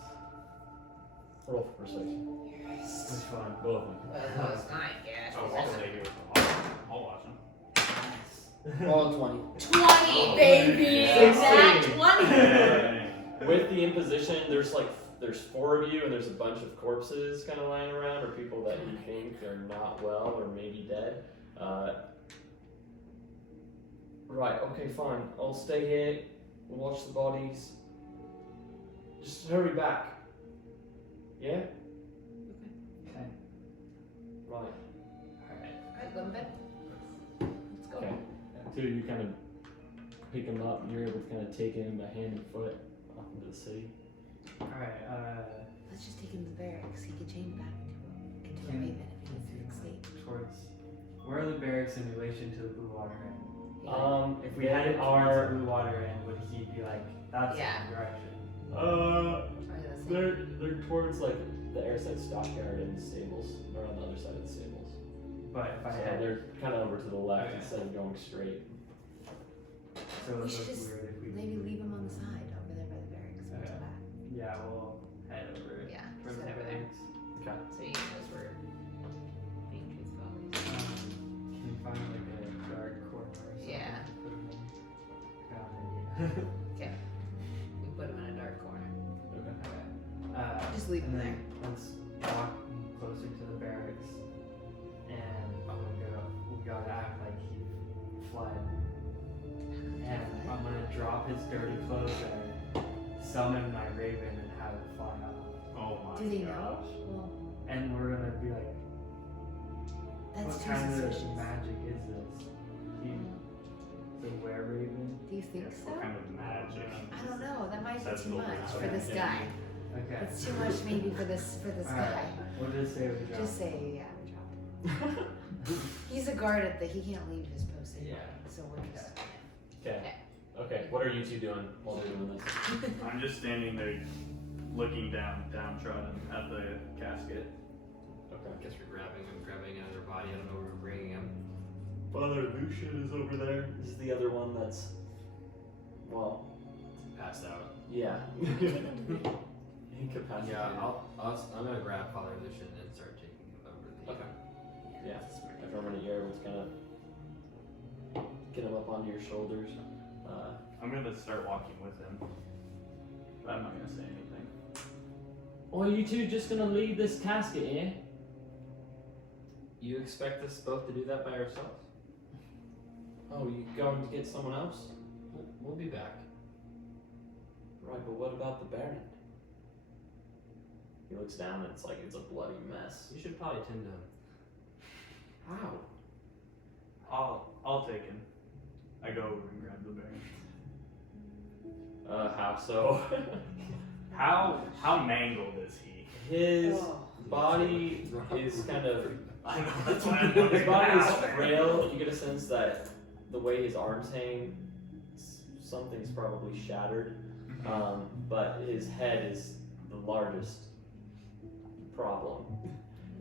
Roll for persuasion. Yes. Which one? Both of them. Well, it's fine, yeah. Oh, I'll stay here with them. I'll watch them. Roll 20. 20, baby! Yeah. Exact 20! Hey. With the imposition, there's 4 of you, and there's a bunch of corpses kind of lying around, or people that you think are not well or maybe dead. Right. Okay. Fine. I'll stay here. We'll watch the bodies. Just hurry back. Yeah. Okay. Right. Alright, go to bed. Let's go. Okay. Two of you kind of pick him up, and you're able to kind of take him by hand and foot off into the city. Alright, Let's just take him to the barracks. He can change back into a Can- raven if he needs to escape. towards. Where are the barracks in relation to the Blue Water Inn? If we they headed towards are. the Blue Water Inn, would he be like, that's Yeah. the direction? Are they the same? They're towards like the airside stockyard and the stables. They're on the other side of the stables. But if I So had, they're kind of over to the left Okay. instead of going straight. so it We should looks just weird if we maybe leave him on the side over there by the barracks. What's Okay. that? Yeah, we'll head over. Yeah, towards just the head over there. barracks. Okay. So he knows we're being truthful. Can you find like a dark corner or something? Yeah. to put him in? Got it, yeah. Okay. We put him in a dark corner. Just leave him and then let's walk closer to the barracks, and we gotta act like he fled. And I'm gonna drop his dirty clothes there, summon my raven, and have it fly out. Oh my Do they know? gosh. Well, And we're gonna be like, that's what too kind suspicious. of magic is this? The were-raven? Do you think so? What kind of magic? I don't know. That might be Says too the much wizard. for this guy. Okay. It's too much maybe for this Alright, guy. we'll just say we drop. Just say yeah, we dropped him. He's a guard at the. He can't leave his post anyway. So we're just. Okay. Okay. What are you two doing while they're doing this? I'm just standing there looking downtrodden at the casket. Okay. I guess we're grabbing another body. I don't know where we're bringing him. Father Lucian is over there. This is the other one that's, well, Passed out. yeah. Incapacitated. Yeah, I'm gonna grab Father Lucian and start taking him over the. Okay. Yeah. Everyone you're able to kind of get him up onto your shoulders. I'm gonna start walking with him. But I'm not gonna say anything. Oh, you two just gonna leave this casket, eh? You expect us both to do that by ourselves? Oh, you going to get someone else? We'll be back. Right, but what about the Baron? He looks down and it's like it's a bloody mess. You should probably tend to him. How? I'll take him. I go over and grab the bear. How so? How mangled is he? His Oh. body is kind of. I know, that's why I'm His wondering body is how. frail. You get a sense that the way his arms hang, something's probably shattered. But his head is the largest problem.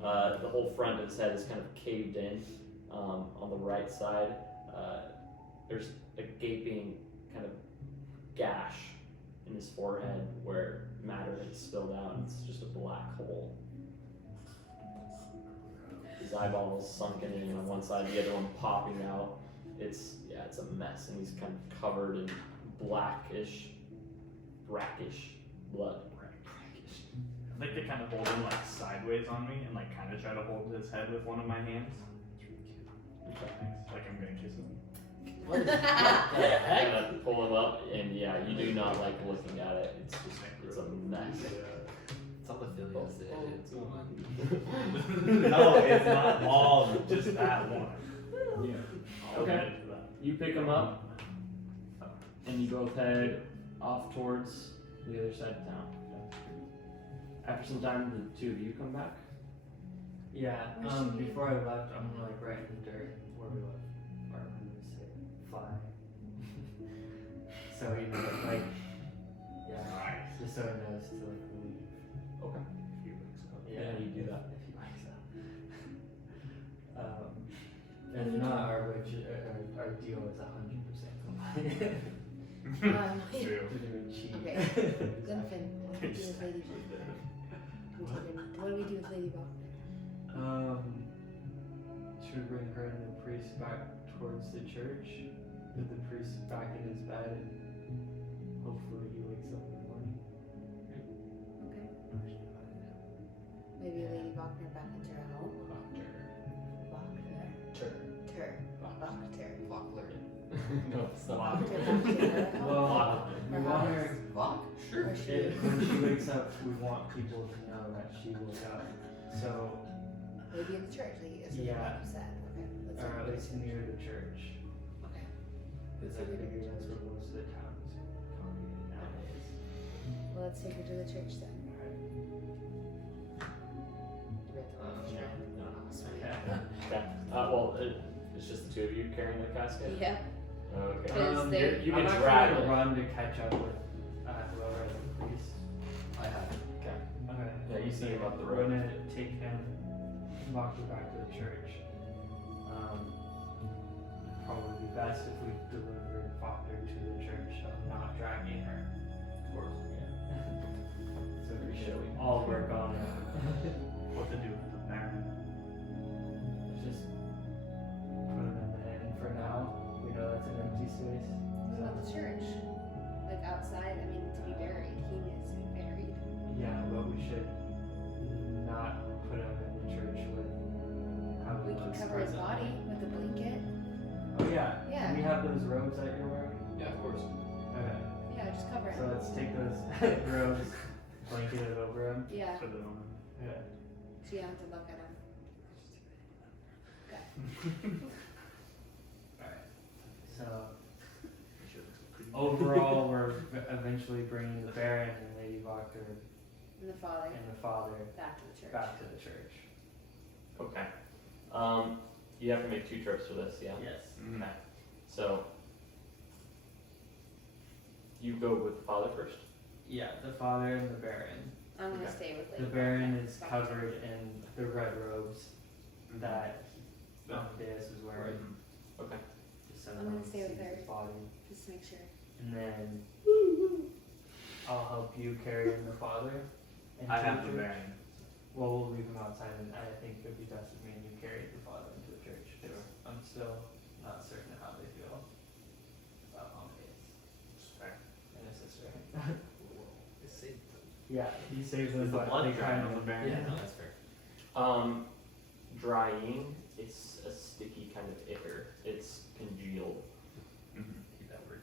The whole front of his head is kind of caved in. On the right side, there's a gaping kind of gash in his forehead where matter had spilled out. It's just a black hole. His eyeballs sunken in on one side, the other one popping out. It's a mess, and he's kind of covered in blackish, brackish blood. I'd like to kind of hold him like sideways on me and like kind of try to hold his head with one of my hands. Thanks. Like I'm gonna kiss him. What is that? Kind of pull him up, and yeah, you do not like looking at it. It's just, it's a mess. It's all the filials. It's going on. No, it's not all, just that one. Yeah. I'll Okay. admit to that. You pick him up, and you both head off towards the other side of town. After some time, the two of you come back. Yeah, Where should we- before I left, I'm gonna like right in the dirt where we left. Or I'm gonna say fly. So he knows, like, yeah, Nice. just so he knows to like leave. Okay. If he wakes up. Yeah, you do that. If he wakes up. If not, our deal is 100% compliant. True. We're doing cheat. Okay. Gunfin, what do we do with Lady Faulkner? What do we do with Lady Faulkner? Should we bring her and the priest back towards the church? With the priest back in his bed, and hopefully he wakes up in the morning. Okay. Maybe Lady Faulkner back into her home? Faulkner. No, it's not. Well, we want her. Vok? Sure. Or should When she wakes up, we want people to know that she woke up. So, maybe in the church, like as Yeah. like you said. Okay. Let's or at least near the church. Okay. Because I figure that's where most of the town is congregated nowadays. Well, let's take her to the church then. Okay. Well, it's just the two of you carrying the casket. Yeah. Okay. Because they- You I'm can actually drag gonna it. run to catch up with whoever the priest. I have it. Okay. Okay. Yeah, you see him up the We're road. gonna take him, walk him back to the church. Probably best if we deliver Faulkner to the church, so I'm not dragging her. Of course. Yeah. So we Pretty should showy. all work on What to do with the Baron? just put him in the inn for now. We know that's an empty space. What about the church? Like outside, I mean, to be buried. He needs to be buried. Yeah, but we should not put him in the church with how he We can was cover his presently. body with a blanket. Oh yeah. Yeah. Do we have those robes that you're wearing? Yeah, of course. Okay. Yeah, just cover So him. let's take those robes, blanket it over him. Yeah, Put it on. Yeah. so you don't have to look at him. Alright. So overall, we're eventually bringing the Baron and Lady Walker And the father and the father back to the church. back to the church. Okay. You have to make 2 trips for this, yeah? Yes. Mm. Okay. So, you go with the father first? Yeah, the father and the Baron. I'm gonna Okay. stay with The Lady Baron Walker. is covered in the red robes that Deus was wearing. Mm. Okay. Just so I'm no gonna one stay with sees her. his body. Just to make sure. And then I'll help you carry in the father. into I have the church. bearing. Well, we'll leave him outside, and I think it'd be best if me and you carry the father into the church. 'Cause I'm still not certain how they feel about Mom Fair. and his sister. It's safe. Yeah, he saved them, Is the but blood they drying kind on the of. bearing? Yeah, no, that's fair. Drying, it's a sticky kind of ichor. It's congealed. Mm-hmm. Keep that word.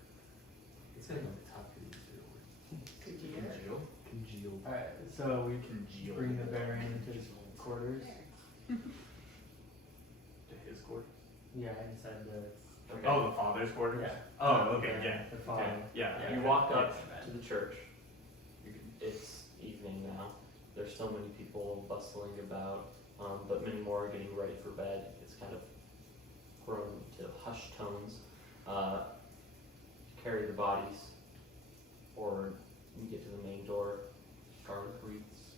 It's kind of like the top of these two words. Congeal? Congealed. Alright, so we Congealed. bring the Baron into his quarters. There. To his quarters? Yeah, inside the. Okay. Oh, the father's quarters? Yeah. Oh, The okay, Baron, yeah. The father. Okay, yeah. You walk up Yeah. to the church. It's evening now. There's so many people bustling about, but many more are getting ready for bed. It's kind of grown to hushed tones. Carry the bodies, or you get to the main door. Guard greets.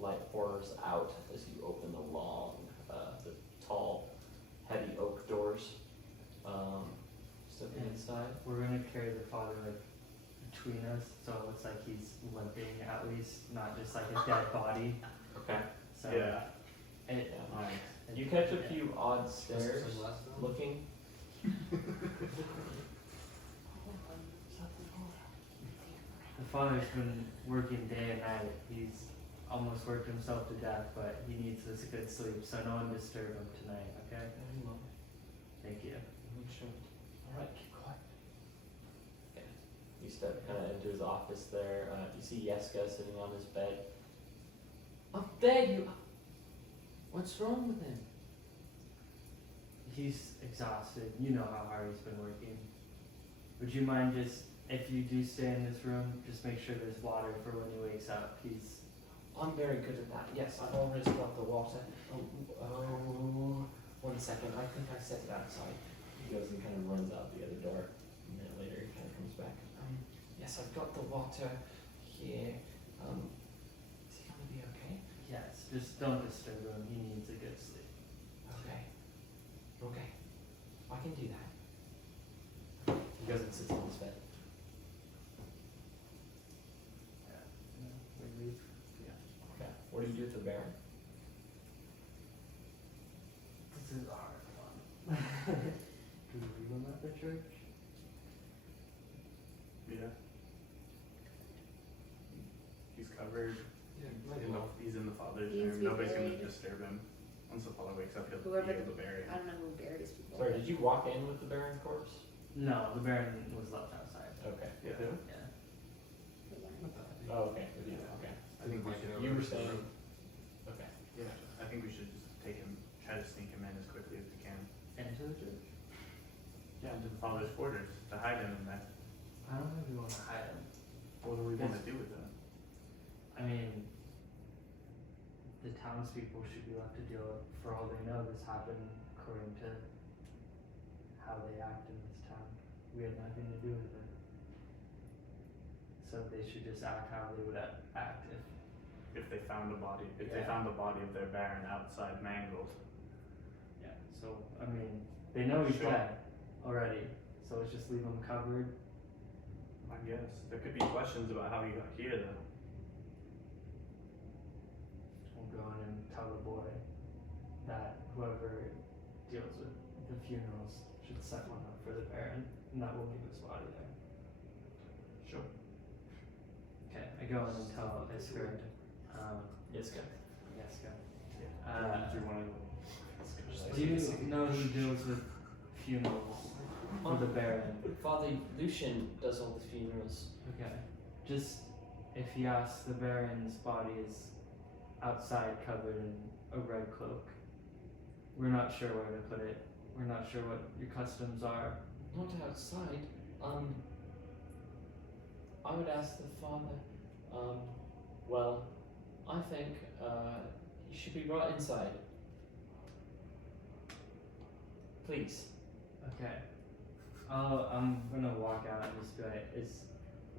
Light pours out as you open the long, the tall, heavy oak doors. Stepping Yeah. inside. We're gonna carry the father like between us, so it looks like he's limping at least, not just like a dead body. Okay. So Yeah. it, Yeah. Nice. You catch a few odd stares Sunglasses on? looking. the father's been working day and night. He's almost worked himself to death, but he needs this good sleep, so no one disturb him tonight, okay? Thank you. Alright, keep quiet. Okay. You step kind of into his office there. You see Yeska sitting on his bed. Oh, there you are. What's wrong with him? He's exhausted. You know how hard he's been working. Would you mind just, if you do stay in this room, just make sure there's water for when he wakes up. He's I'm very good at that. Yes, I've always got the water. Oh, 1 second. I think I set it outside. He goes and kind of runs out the other door. A minute later, he kind of comes back. Yes, I've got the water here. Is he gonna be okay? yes, just don't disturb him. He needs a good sleep. Okay. Okay. I can do that. He goes and sits on his bed. Yeah. We leave. Okay. What do you do with the Baron? This is a hard one. Do we leave him at the church? Yeah. He's covered. Yeah, might as well. He's in the father's He needs to room. be Nobody's gonna buried. disturb him. Once the father wakes up, he'll Whoever be able to the- bury I him. don't know who buries people. Sorry, did you walk in with the Baron corpse? No, the Baron was left outside. Okay. Yeah. Yeah. Oh, okay. With you. Okay. I think we should. You were saying. Okay. Yeah, I think we should just take him, try to sneak him in as quickly as we can. Into the church? Yeah, into the father's quarters, to hide him in there. I don't think we want to hide him. What do we want to do with him? I mean, the townspeople should be left to deal with. For all they know, this happened according to how they act in this town. We had nothing to do with it. So they should just act how they would act if, If they found a body, if they Yeah. found the body of their baron outside mangled. yeah. So, I mean, they know he's Sure. dead already, so let's just leave him covered. I guess. There could be questions about how he got here though. We'll go in and tell the boy that whoever deals with the funerals should set one up for the Baron, and that we'll leave his body there. Sure. I go in and tell Iskard, Yes, go. yes, go. Through one of Do you know who deals with funerals for the Baron? Father Lucian does all the funerals. Okay. Just if he asks, the Baron's body is outside covered in a red cloak. We're not sure where to put it. We're not sure what your customs are. Not outside. I would ask the father. Well, I think he should be brought inside. Please. Okay. I'm gonna walk out and just be like,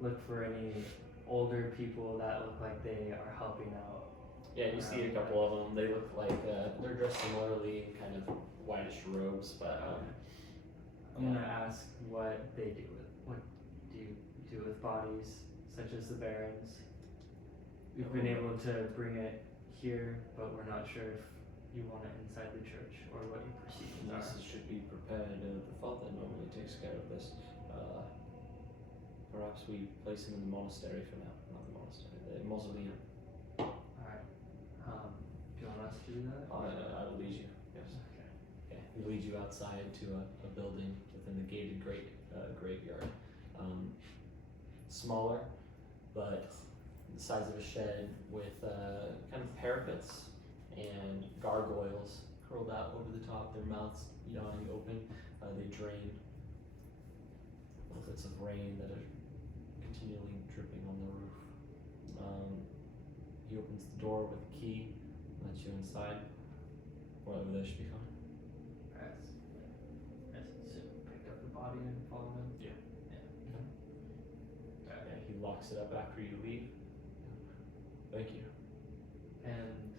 look for any older people that look like they are helping out. Yeah, you see a couple of them. They look like they're dressed similarly in kind of whitish robes, but I'm gonna ask what do you do with bodies such as the Barons. We've been able to bring it here, but we're not sure if you want it inside the church or what your procedures are. this should be prepared. The father normally takes care of this. Perhaps we place him in the monastery for now. Not the monastery, the mausoleum. Alright. Do you want us to do that? I will lead you. Yes. Okay. Okay. We lead you outside to a building within the gated graveyard. Smaller, but the size of a shed with kind of parapets and gargoyles curled out over the top, their mouths yawning open. They drain little bits of rain that are continually dripping on the roof. He opens the door with a key, lets you inside. Whatever there should be fine. So pick up the body and follow him? Yeah. Yeah. Yeah, he locks it up after you leave. Thank you. And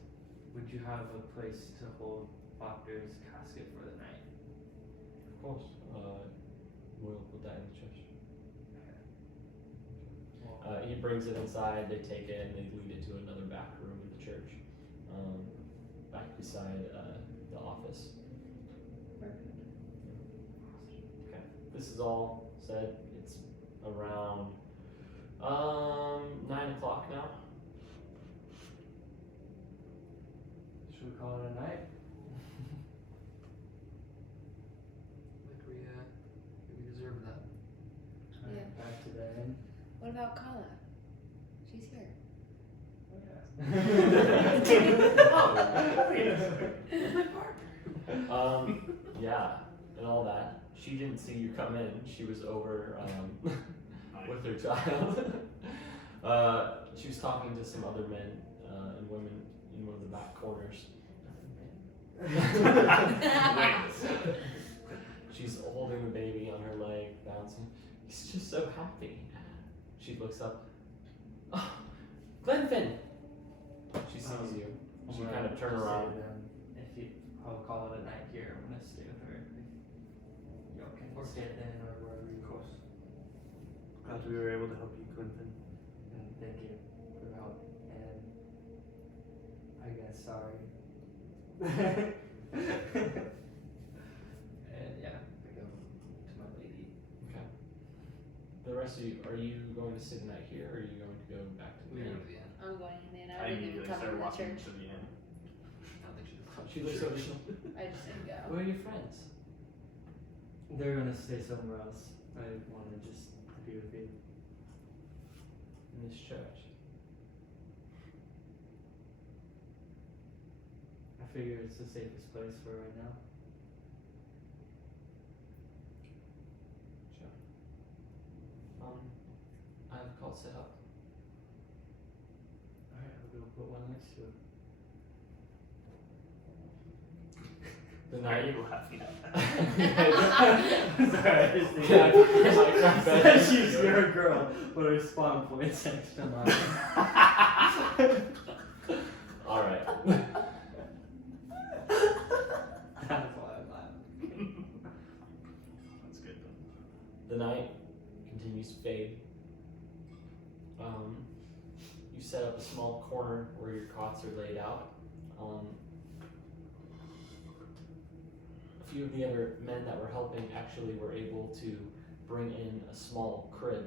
would you have a place to hold Proctor's casket for the night? Of course. We'll put that in the church. He brings it inside, they take it and they lead it to another back room in the church. Back beside the office. Okay. This is all said. It's around 9 o'clock now. Should we call it a night? Like we deserve that. Yeah. Back to the inn. What about Kala? She's here. Yeah, and all that. She didn't see you come in. She was over with her child. She was talking to some other men and women in one of the back corners. She's holding the baby on her leg, bouncing. He's just so happy. She looks up. Oh, Glenfin! She sees you. She kind of turn around. I'll call it a night here. I'm gonna stay with her. If y'all can stay at the inn or wherever you go. Glad we were able to help you, Quentin. And thank you for your help. And I guess sorry. And yeah, I go to my lady. Okay. The rest of you, are you going to sit the night here, or are you going to go back to the We go inn? to the end. I'm going in and I I didn't even immediately come started to the walking church. to the end. I don't think She looks over. I just didn't go. Where are your friends? They're gonna stay somewhere else. I wanted just to be with you. In this church. I figure it's the safest place for right now. Sure. I have a call set up. Alright, I'll go put one next to it. The Why night are you laughing at that? Sorry, I just think that she's your girl, but her spawn point's extra long. All right. That's why I'm laughing. That's good though. The night continues to fade. You set up a small corner where your cots are laid out. A few of the other men that were helping actually were able to bring in a small crib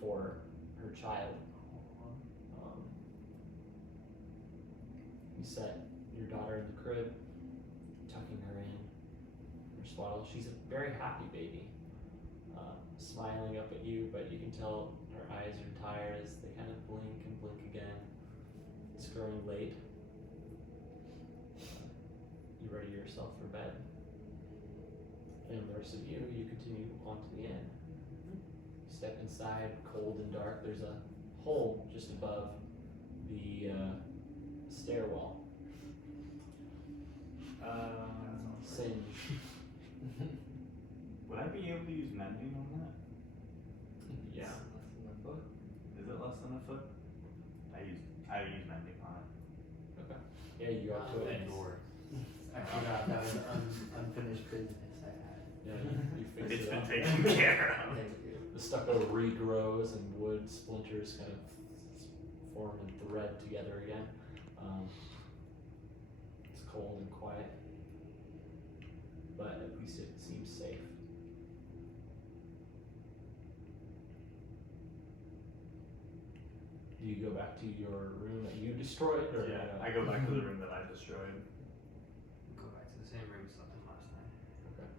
for her child. You set your daughter in the crib, tucking her in, her swaddle. She's a very happy baby, smiling up at you, but you can tell her eyes are tired as they kind of blink and blink again. It's growing late. You ready yourself for bed. And the rest of you continue on to the inn. Step inside, cold and dark. There's a hole just above the stairwell. Singe. Would I be able to use mending on that? Yeah. Is it less than a foot? I use mending on it. Okay. Yeah, you go up to it. I forgot that was unfinished business I had. Yeah, you fix It's it been up. taken care of. Thank you. The stucco regrows and wood splinters kind of form and thread together again. It's cold and quiet, but at least it seems safe. Do you go back to your room that you destroyed, or Yeah, I go back to the room that I destroyed. Go back to the same room we slept in last night. Okay.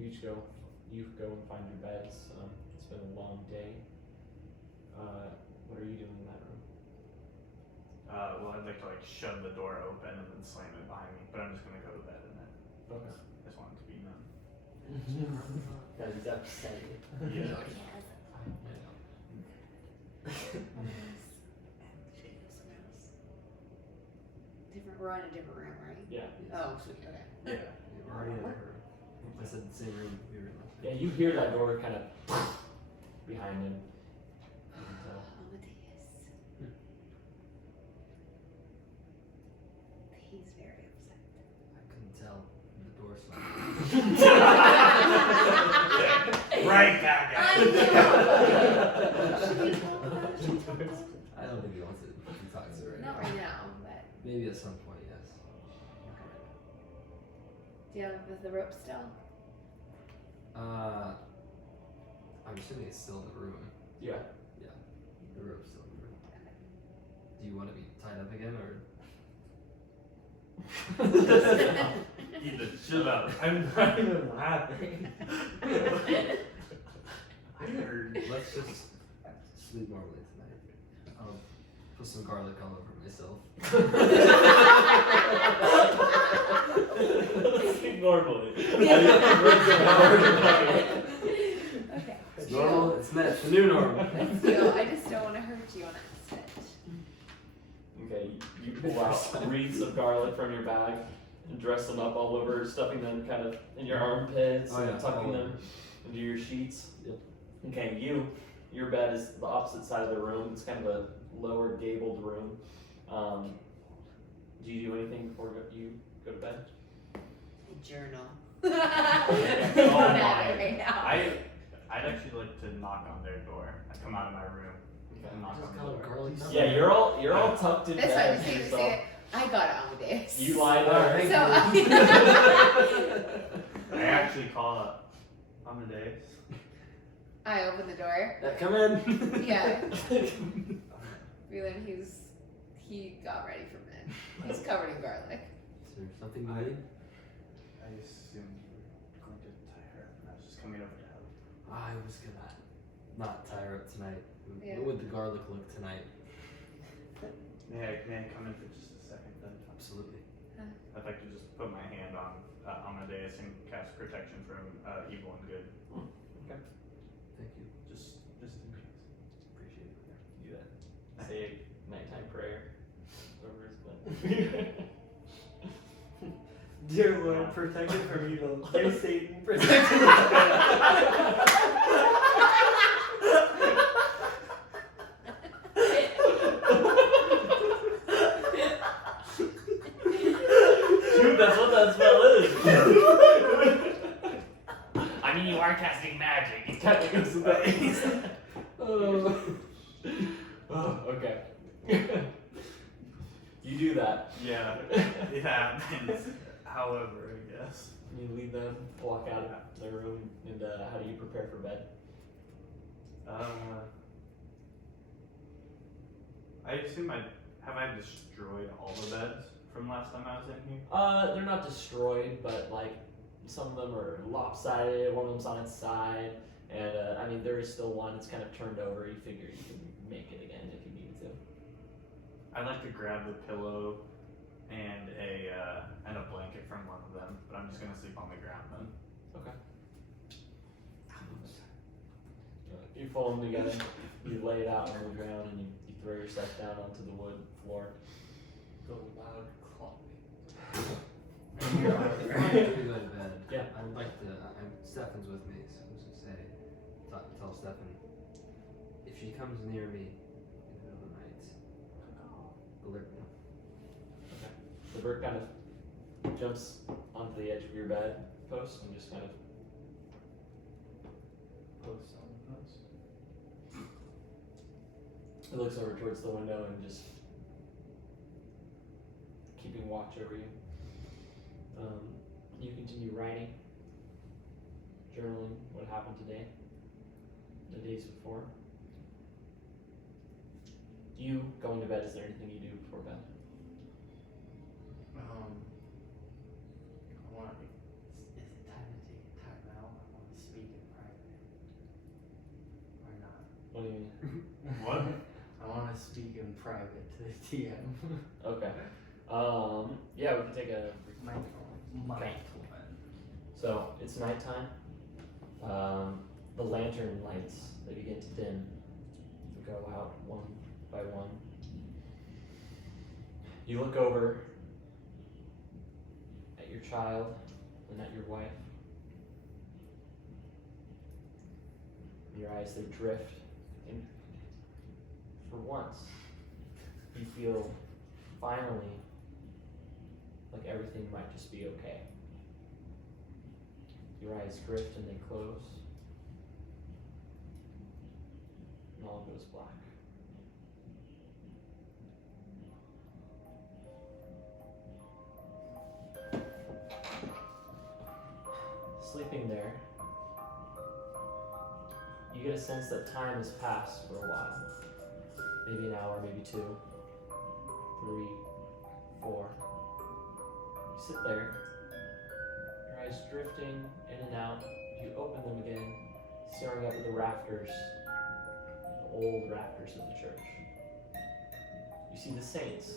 You each go. You go and find your beds. It's been a long day. What are you doing in that room? Well, I'd like to like shove the door open and then slam it behind me, but I'm just gonna go to bed in it. Okay. I just want it to be known. That is upsetting. Yeah. Different, we're in a different room, right? Yeah. Oh, sweet, okay. Yeah. We were already in that room. I said the same room we were in last night. Yeah, you hear that door kind of behind him. Amadeus. He's very upset. I couldn't tell. The door slammed. Right back at it. I don't think he wants it. He talks to her right Not now. right now, but Maybe at some point, yes. do you have the rope still? I'm assuming it's still in the room. Yeah. The rope's still in the room. Do you want to be tied up again, or? Ethan, chill out. I'm not even laughing. I heard. Let's just sleep normally tonight. I'll put some garlic all over myself. Normally. Okay. It's normal. It's the new normal. Let's go. I just don't want to hurt you on accident. Okay, you pull out wreaths of garlic from your bag and dress them up all over, stuffing them kind of in your armpits Oh, and yeah, tucking all them over. into your sheets. Yep. Okay, your bed is the opposite side of the room. It's kind of a lower gabled room. Do you do anything before you go to bed? Journal. Oh my. Right now. I'd actually like to knock on their door. I come out of my room and knock Just on call the it door. garlic. Yeah, you're all tucked in That's why I bed was saying, yourself. say, I got Amadeus. You lie there. Thank So I actually call up Amadeus. I open the door. Come in. Yeah. Realizing he got ready for bed. He's covered in garlic. Is there something you need? I assumed you were going to tie her up, and I was just coming over to help. I was gonna not tie her up tonight. Yeah. What would the garlic look tonight? May I come in for just a second then? Absolutely. I'd like to just put my hand on Amadeus and cast protection from evil and good. Thank you. Just in case. Appreciate it. Do that. Say a nighttime prayer over his bed. Dear Lord, protect it from evil. Dear Satan, protect it from Shoot, that's what that spell is. I mean, you are casting magic. It technically is that. Oh, okay. You do that. Yeah, it happens. However, I guess. You leave them, walk out of the room, and how do you prepare for bed? I assume I'd Have I destroyed all the beds from last time I was in here? They're not destroyed, but like some of them are lopsided. One of them's on its side, and I mean there is still one. It's kind of turned over. You figure you can make it again if you need to. I'd like to grab the pillow and a blanket from one of them, but I'm just gonna sleep on the ground then. Okay. You fold them together. You lay it out on the ground, and you throw yourself down onto the wood floor. The loud clopping. Before we go to bed, Yeah. I would like to. Stefan's with me, so I was gonna say, tell Stefan, if she comes near me in the middle of the night, alert me. Okay. The bird kind of jumps onto the edge of your bed post and just kind of Post on post. it looks over towards the window and just keeping watch over you. You continue writing, journaling what happened today, the days before. You going to bed, is there anything you do before bed? I want. Is it time to take a time out? I want to speak in private. Or not? What do you mean? What? I want to speak in private to the TM. Okay. Yeah, we can take a. My So it's nighttime. The lantern lights, they begin to dim, go out one by one. You look over at your child and at your wife. Your eyes, they drift, and for once, you feel finally like everything might just be okay. Your eyes drift and they close, and all goes black. Sleeping there, you get a sense that time has passed for a while. Maybe an hour, maybe 2, 3, 4. You sit there, your eyes drifting in and out. You open them again, staring up at the rafters, the old rafters of the church. You see the saints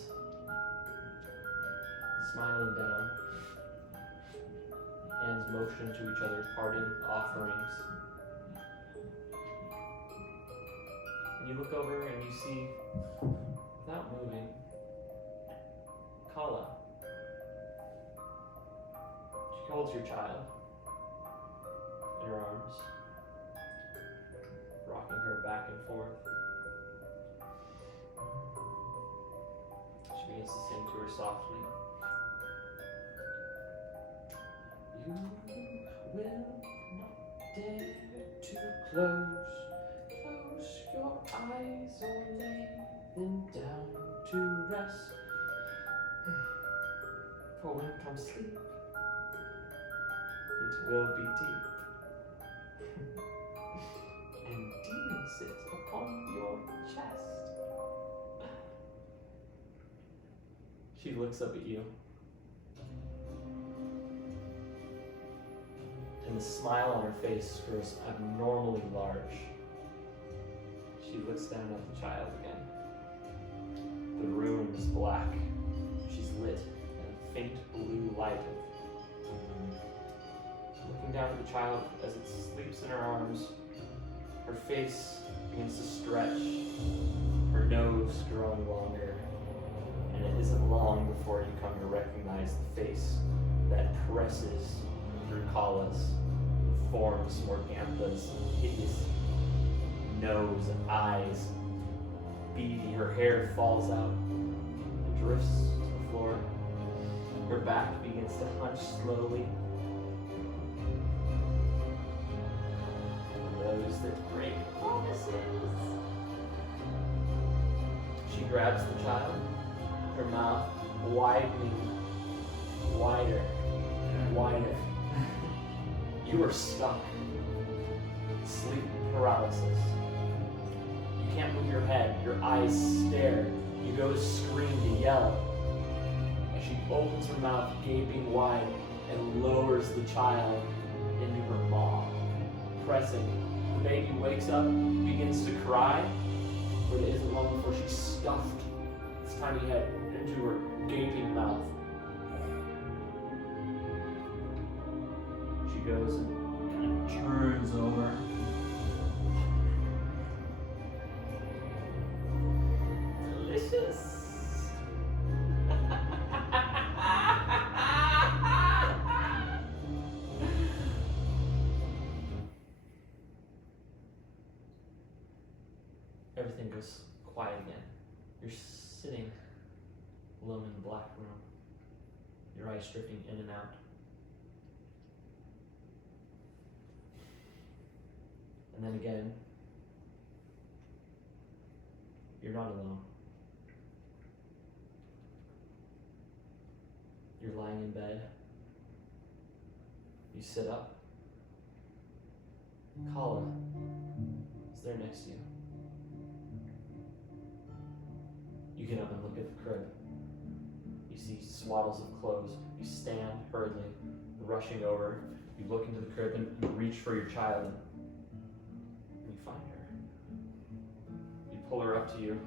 smiling down, hands motion to each other, parting offerings. And you look over and you see, without moving, Kala. She holds your child in her arms, rocking her back and forth. She begins to sing to her softly. You will not dare to close your eyes or lay them down to rest. For when comes sleep, it will be deep, and demons sit upon your chest. She looks up at you, and the smile on her face grows abnormally large. She looks down at the child again. The room is black. She's lit in a faint blue light. Looking down at the child as it sleeps in her arms, her face begins to stretch, her nose growing longer, and it isn't long before you come to recognize the face that presses through Kala's, forms Morgantha's hideous nose and eyes. Beady, her hair falls out and drifts to the floor. Her back begins to hunch slowly. Those that break promises. She grabs the child, her mouth widening wider and wider. You are stuck. Sleep paralysis. You can't move your head. Your eyes stare You go to scream, to yell, and she opens her mouth gaping wide and lowers the child into her maw, pressing. The baby wakes up, begins to cry, but it isn't long before she stuffed its tiny head into her gaping mouth. She goes and kind of turns over. Delicious. Everything goes quiet again. You're sitting alone in the black room, your eyes drifting in and out. And then again, you're not alone. You're lying in bed. You sit up. Kala is there next to you. You get up and look at the crib. You see swaddles of clothes. You stand hurriedly, rushing over. You look into the crib and you reach for your child and you find her. You pull her up to you.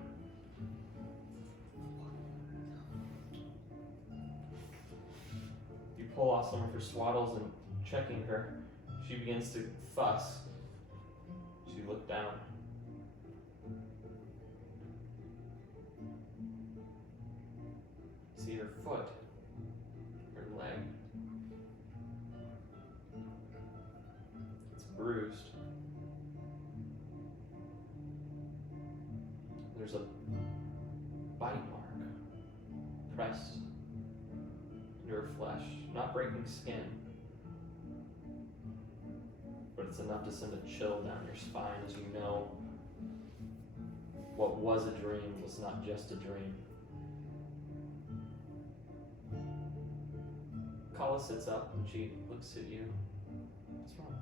You pull off some of her swaddles and checking her. She begins to fuss. She looked down. See her foot, her leg. It's bruised. There's a bite mark pressed into her flesh, not breaking skin, but it's enough to send a chill down your spine as you know what was a dream was not just a dream. Kala sits up and she looks at you. What's wrong?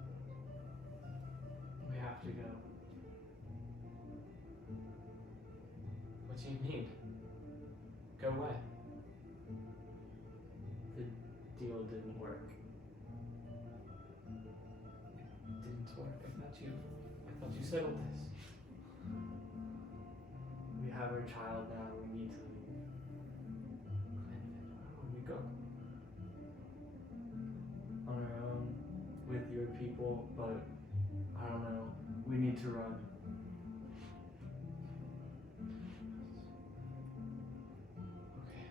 We have to go. What do you mean? Go away. The deal didn't work. Didn't work. I thought you settled this. We have our child now. We need to leave. Where will you go? On our own, with your people, but I don't know. We need to run. Okay,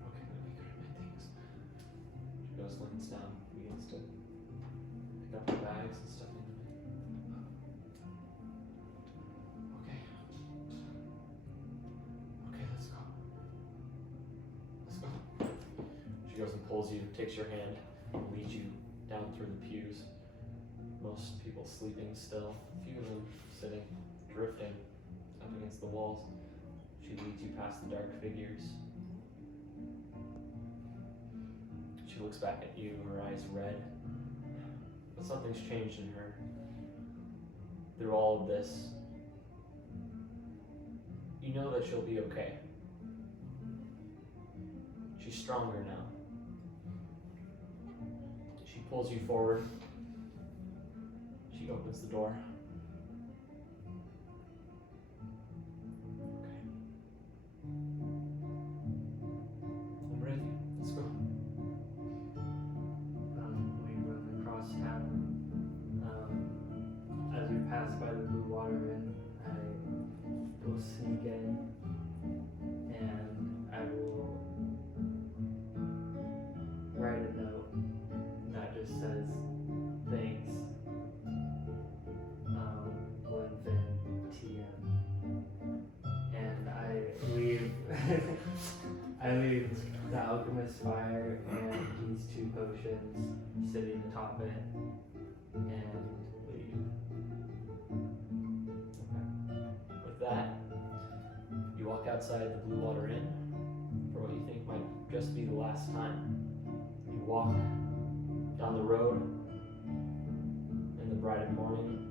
let me grab my things. She goes, leans down, begins to pick up her bags and stuff into it. Okay, let's go. She goes and pulls you, takes your hand, and leads you down through the pews. Most people sleeping still, a few of them sitting, drifting up against the walls. She leads you past the dark figures. She looks back at you, her eyes red. But something's changed in her. Through all of this, you know that she'll be okay. She's stronger now. She pulls you forward. She opens the door. Okay. I'm ready. Let's go. We run across town. As we pass by the Blue Water Inn, I will sneak in and I will write a note that just says thanks, Glenfin TM, and I leave. I leave the alchemist fire and these 2 potions sitting atop it, and leave. With that, you walk outside the Blue Water Inn for what you think might just be the last time. You walk down the road in the bright of morning.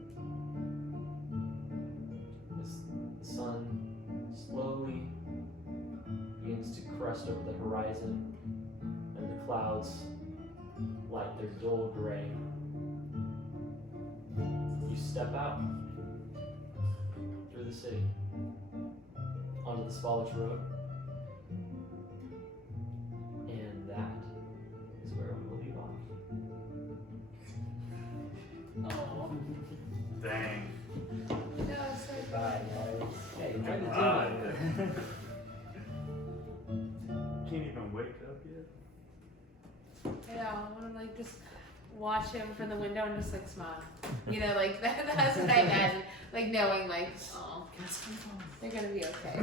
The sun slowly crest over the horizon, and the clouds like their dull gray. You step out through the city onto the Spalish Road, and that is where we will leave off. Oh, Dang. no, it's so Bye, guys. Hey, enjoy the Bye. dinner. Can't even wake up yet. Yeah, I want to like just watch him from the window and just like smile. You know, like that's what I imagine. Like knowing, like, oh, they're gonna be okay.